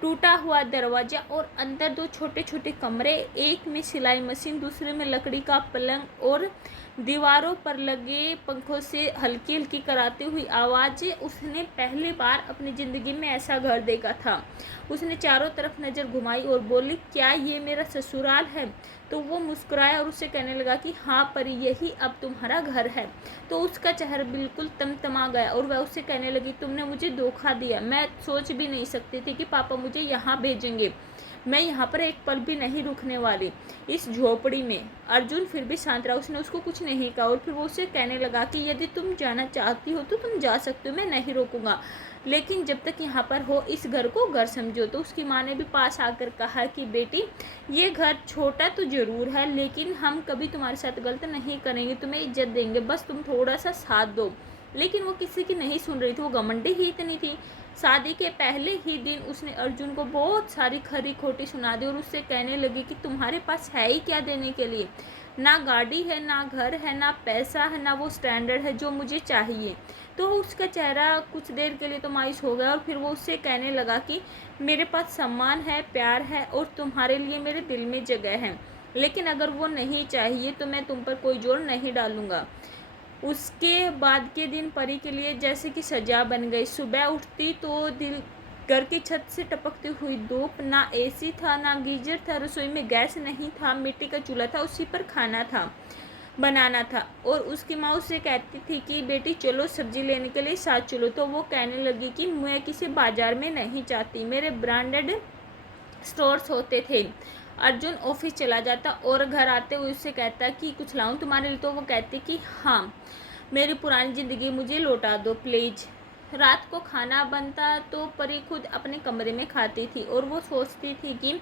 टूटा हुआ दरवाजा और अंदर दो छोटे छोटे कमरे, एक में सिलाई मशीन, दूसरे में लकड़ी का पलंग और दीवारों पर लगे पंखों से हल्की हल्की कराती हुई आवाज़। उसने पहली बार अपनी ज़िंदगी में ऐसा घर देखा था। उसने चारों तरफ नज़र घुमाई और बोली, क्या ये मेरा ससुराल है? तो वो मुस्कुराया और उससे कहने लगा कि हाँ परी, यही अब तुम्हारा घर है। तो उसका चेहरा बिल्कुल तमतमा गया और वह उससे कहने लगी, तुमने मुझे धोखा दिया। मैं सोच भी नहीं सकती थी कि पापा मुझे यहाँ भेजेंगे। मैं यहाँ पर एक पल भी नहीं रुकने वाली, इस झोपड़ी में। अर्जुन फिर भी शांत रहा, उसने उसको कुछ नहीं कहा और फिर वो उससे कहने लगा कि यदि तुम जाना चाहती हो तो तुम जा सकते हो, मैं नहीं रोकूंगा, लेकिन जब तक यहाँ पर हो इस घर को घर समझो। तो उसकी माँ ने भी पास आकर कहा कि बेटी, ये घर छोटा तो ज़रूर है लेकिन हम कभी तुम्हारे साथ गलत नहीं करेंगे, तुम्हें इज्जत देंगे, बस तुम थोड़ा सा साथ दो। लेकिन वो किसी की नहीं सुन रही थी, वो घमंडी ही इतनी थी। शादी के पहले ही दिन उसने अर्जुन को बहुत सारी खरी खोटी सुना दी और उससे कहने लगी कि तुम्हारे पास है ही क्या देने के लिए, ना गाड़ी है, ना घर है, ना पैसा है, ना वो स्टैंडर्ड है जो मुझे चाहिए। तो उसका चेहरा कुछ देर के लिए तो मायूस हो गया और फिर वो उससे कहने लगा कि मेरे पास सम्मान है, प्यार है और तुम्हारे लिए मेरे दिल में जगह है, लेकिन अगर वो नहीं चाहिए तो मैं तुम पर कोई जोर नहीं डालूंगा। उसके बाद के दिन परी के लिए जैसे कि सजा बन गई। सुबह उठती तो दिल घर की छत से टपकती हुई धूप, ना एसी था, ना गीजर था, रसोई में गैस नहीं था, मिट्टी का चूल्हा था, उसी पर खाना था बनाना था। और उसकी माँ उससे कहती थी कि बेटी चलो सब्जी लेने के लिए साथ चलो। तो वो कहने लगी कि मैं किसी बाजार में नहीं चाहती, मेरे ब्रांडेड स्टोर्स होते थे। अर्जुन ऑफिस चला जाता और घर आते हुए उससे कहता कि कुछ लाऊं तुम्हारे लिए। तो वो कहती कि हाँ, मेरी पुरानी ज़िंदगी मुझे लौटा दो प्लीज़। रात को खाना बनता तो परी खुद अपने कमरे में खाती थी और वो सोचती थी कि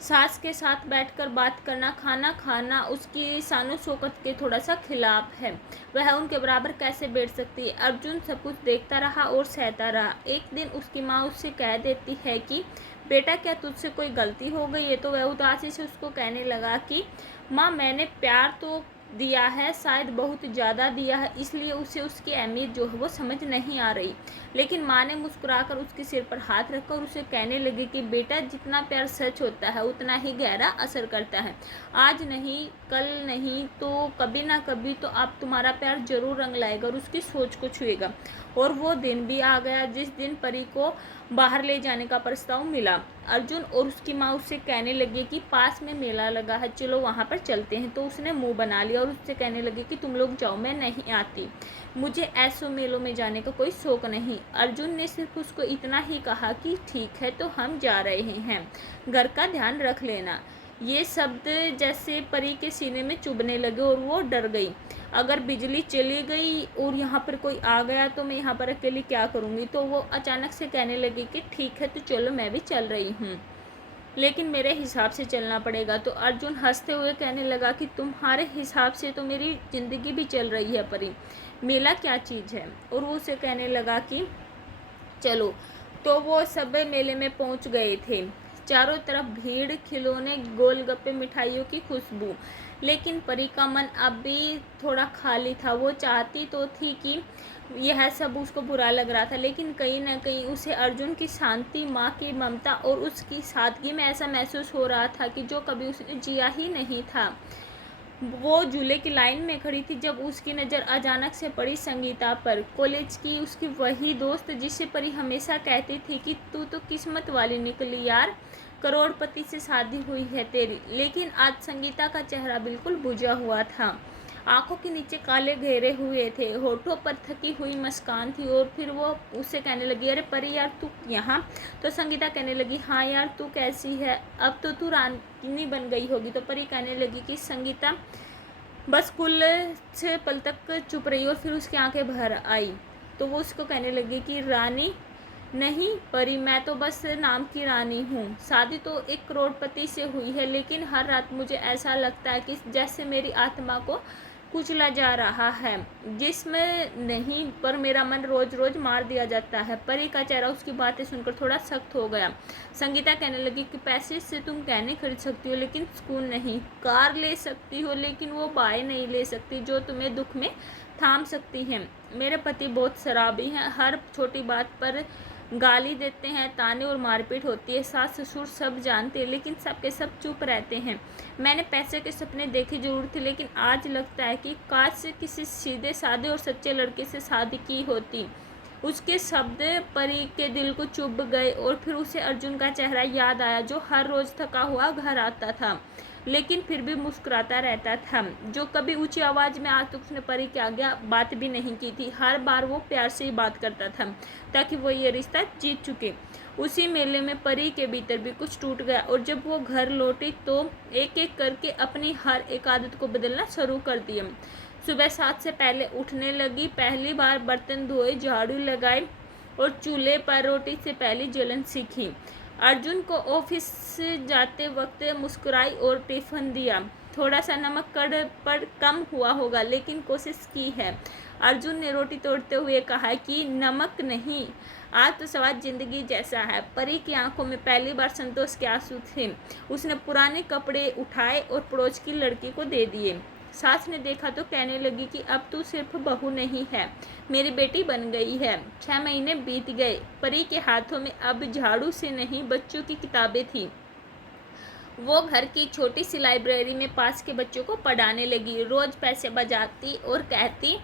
सास के साथ बैठकर बात करना, खाना खाना उसकी शानो शौकत के थोड़ा सा खिलाफ है, वह उनके बराबर कैसे बैठ सकती है। अर्जुन सब कुछ देखता रहा और सहता रहा। एक दिन उसकी माँ उससे कह देती है कि बेटा क्या तुझसे कोई गलती हो गई है? तो वह उदासी से उसको कहने लगा कि माँ, मैंने प्यार तो दिया है, शायद बहुत ज़्यादा दिया है, इसलिए उसे उसकी अहमियत जो है वो समझ नहीं आ रही। लेकिन माँ ने मुस्कुराकर उसके सिर पर हाथ रखा और उसे कहने लगी कि बेटा, जितना प्यार सच होता है उतना ही गहरा असर करता है। आज नहीं, कल नहीं तो कभी ना कभी तो आप तुम्हारा प्यार जरूर रंग लाएगा और उसकी सोच को छुएगा। और वो दिन भी आ गया जिस दिन परी को बाहर ले जाने का प्रस्ताव मिला। अर्जुन और उसकी माँ उससे कहने लगे कि पास में मेला लगा है, चलो वहाँ पर चलते हैं। तो उसने मुंह बना लिया और उससे कहने लगे कि तुम लोग जाओ, मैं नहीं आती, मुझे ऐसो मेलों में जाने का कोई शौक नहीं। अर्जुन ने सिर्फ उसको इतना ही कहा कि ठीक है, तो हम जा रहे हैं, घर का ध्यान रख लेना। ये शब्द जैसे परी के सीने में चुभने लगे और वो डर गई। अगर बिजली चली गई और यहाँ पर कोई आ गया तो मैं यहाँ पर अकेली क्या करूँगी। तो वो अचानक से कहने लगी कि ठीक है, तो चलो, मैं भी चल रही हूँ, लेकिन मेरे हिसाब से चलना पड़ेगा। तो अर्जुन हंसते हुए कहने लगा कि तुम्हारे हिसाब से तो मेरी ज़िंदगी भी चल रही है परी, मेला क्या चीज़ है। और वो उसे कहने लगा कि चलो। तो वो सब मेले में पहुंच गए थे। चारों तरफ भीड़, खिलौने, गोलगप्पे, मिठाइयों की खुशबू। लेकिन परी का मन अब भी थोड़ा खाली था। वो चाहती तो थी कि यह सब उसको बुरा लग रहा था, लेकिन कहीं ना कहीं उसे अर्जुन की शांति, माँ की ममता और उसकी सादगी में ऐसा महसूस हो रहा था कि जो कभी उसने जिया ही नहीं था। वो झूले की लाइन में खड़ी थी जब उसकी नज़र अचानक से पड़ी संगीता पर, कॉलेज की उसकी वही दोस्त जिससे परी हमेशा कहती थी कि तू तो किस्मत वाली निकली यार, करोड़पति से शादी हुई है तेरी। लेकिन आज संगीता का चेहरा बिल्कुल बुझा हुआ था, आंखों के नीचे काले घेरे हुए थे, होठों पर थकी हुई मुस्कान थी। और फिर वो उससे कहने लगी, अरे परी यार, तू यहाँ। तो संगीता कहने लगी, हाँ यार, तू कैसी है, अब तो तू रानी बन गई होगी। तो परी कहने लगी कि संगीता बस कुल से पल तक चुप रही और फिर उसकी आंखें भर आई। तो वो उसको कहने लगी कि रानी नहीं परी, मैं तो बस नाम की रानी हूँ। शादी तो एक करोड़पति से हुई है, लेकिन हर रात मुझे ऐसा लगता है कि जैसे मेरी आत्मा को कुचला जा रहा है। जिसमें नहीं, पर मेरा मन रोज रोज मार दिया जाता है। परी का चेहरा उसकी बातें सुनकर थोड़ा सख्त हो गया। संगीता कहने लगी कि पैसे से तुम गहने खरीद सकती हो, लेकिन सुकून नहीं। कार ले सकती हो, लेकिन वो बाय नहीं ले सकती जो तुम्हें दुख में थाम सकती हैं। मेरे पति बहुत शराबी हैं, हर छोटी बात पर गाली देते हैं, ताने और मारपीट होती है। सास ससुर सब जानते हैं, लेकिन सबके सब चुप रहते हैं। मैंने पैसे के सपने देखे जरूर थे, लेकिन आज लगता है कि काश से किसी सीधे साधे और सच्चे लड़के से शादी की होती। उसके शब्द परी के दिल को चुभ गए और फिर उसे अर्जुन का चेहरा याद आया, जो हर रोज थका हुआ घर आता था लेकिन फिर भी मुस्कुराता रहता था, जो कभी ऊंची आवाज़ में आज तक उसने परी के आगे बात भी नहीं की थी। हर बार वो प्यार से ही बात करता था ताकि वो ये रिश्ता जीत चुके। उसी मेले में परी के भीतर भी कुछ टूट गया और जब वो घर लौटी तो एक एक करके अपनी हर एक आदत को बदलना शुरू कर दिया। सुबह 7 से पहले उठने लगी, पहली बार बर्तन धोए, झाड़ू लगाए और चूल्हे पर रोटी से पहले जलन सीखी। अर्जुन को ऑफिस जाते वक्त मुस्कुराई और टिफिन दिया। थोड़ा सा नमक कड़ पर कम हुआ होगा, लेकिन कोशिश की है। अर्जुन ने रोटी तोड़ते हुए कहा कि नमक नहीं, आज तो स्वाद जिंदगी जैसा है। परी की आंखों में पहली बार संतोष के आंसू थे। उसने पुराने कपड़े उठाए और पड़ोस की लड़की को दे दिए। सास ने देखा तो कहने लगी कि अब तू सिर्फ बहू नहीं है, मेरी बेटी बन गई है। 6 महीने बीत गए। परी के हाथों में अब झाड़ू से नहीं, बच्चों की किताबें थी। वो घर की छोटी सी लाइब्रेरी में पास के बच्चों को पढ़ाने लगी। रोज पैसे बचाती और कहती,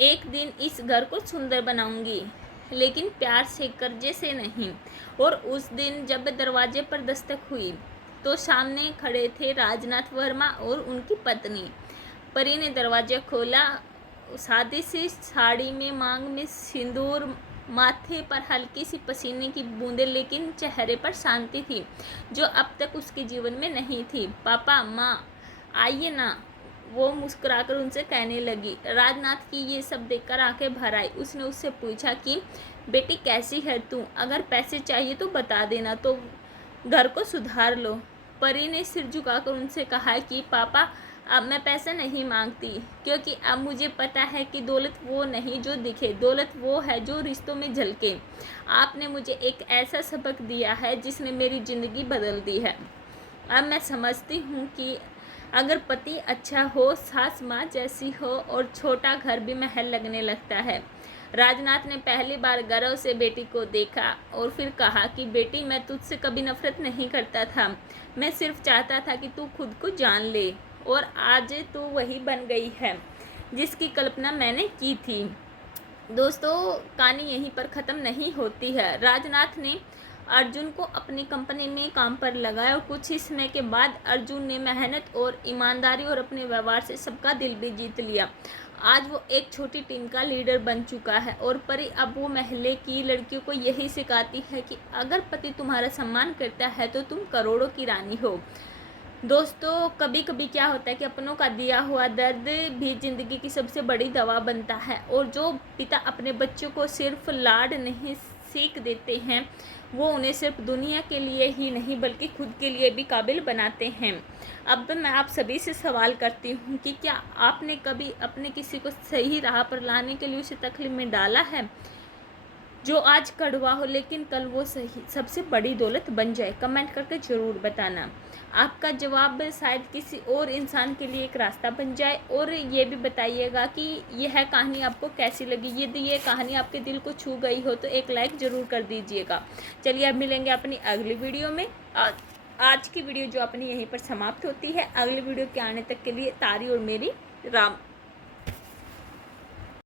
एक दिन इस घर को सुंदर बनाऊंगी, लेकिन प्यार से, कर्जे से नहीं। और उस दिन जब दरवाजे पर दस्तक हुई तो सामने खड़े थे राजनाथ वर्मा और उनकी पत्नी। परी ने दरवाजा खोला। सादी सी साड़ी में, मांग में सिंदूर, माथे पर हल्की सी पसीने की बूंदें, लेकिन चेहरे पर शांति थी जो अब तक उसके जीवन में नहीं थी। पापा, माँ, आइए ना, वो मुस्कुराकर उनसे कहने लगी। राजनाथ की ये सब देखकर आंखें भर आई। उसने उससे पूछा कि बेटी कैसी है तू, अगर पैसे चाहिए तो बता देना, तो घर को सुधार लो। परी ने सिर झुकाकर उनसे कहा कि पापा, अब मैं पैसा नहीं मांगती, क्योंकि अब मुझे पता है कि दौलत वो नहीं जो दिखे, दौलत वो है जो रिश्तों में झलके। आपने मुझे एक ऐसा सबक दिया है जिसने मेरी ज़िंदगी बदल दी है। अब मैं समझती हूँ कि अगर पति अच्छा हो, सास माँ जैसी हो और छोटा घर भी महल लगने लगता है। राजनाथ ने पहली बार गर्व से बेटी को देखा और फिर कहा कि बेटी, मैं तुझसे कभी नफरत नहीं करता था। मैं सिर्फ चाहता था कि तू खुद को जान ले, और आज तू वही बन गई है जिसकी कल्पना मैंने की थी। दोस्तों, कहानी यहीं पर ख़त्म नहीं होती है। राजनाथ ने अर्जुन को अपनी कंपनी में काम पर लगाया और कुछ ही समय के बाद अर्जुन ने मेहनत और ईमानदारी और अपने व्यवहार से सबका दिल भी जीत लिया। आज वो एक छोटी टीम का लीडर बन चुका है और परी अब वो महल्ले की लड़कियों को यही सिखाती है कि अगर पति तुम्हारा सम्मान करता है तो तुम करोड़ों की रानी हो। दोस्तों, कभी कभी क्या होता है कि अपनों का दिया हुआ दर्द भी ज़िंदगी की सबसे बड़ी दवा बनता है, और जो पिता अपने बच्चों को सिर्फ लाड नहीं सीख देते हैं, वो उन्हें सिर्फ दुनिया के लिए ही नहीं बल्कि खुद के लिए भी काबिल बनाते हैं। अब मैं आप सभी से सवाल करती हूँ कि क्या आपने कभी अपने किसी को सही राह पर लाने के लिए उसे तकलीफ में डाला है, जो आज कड़वा हो लेकिन कल वो सही सबसे बड़ी दौलत बन जाए? कमेंट करके ज़रूर बताना। आपका जवाब शायद किसी और इंसान के लिए एक रास्ता बन जाए। और ये भी बताइएगा कि यह कहानी आपको कैसी लगी। यदि ये कहानी आपके दिल को छू गई हो तो एक लाइक ज़रूर कर दीजिएगा। चलिए, अब मिलेंगे अपनी अगली वीडियो में। आज की वीडियो जो अपनी यहीं पर समाप्त होती है। अगली वीडियो के आने तक के लिए तारी और मेरी राम।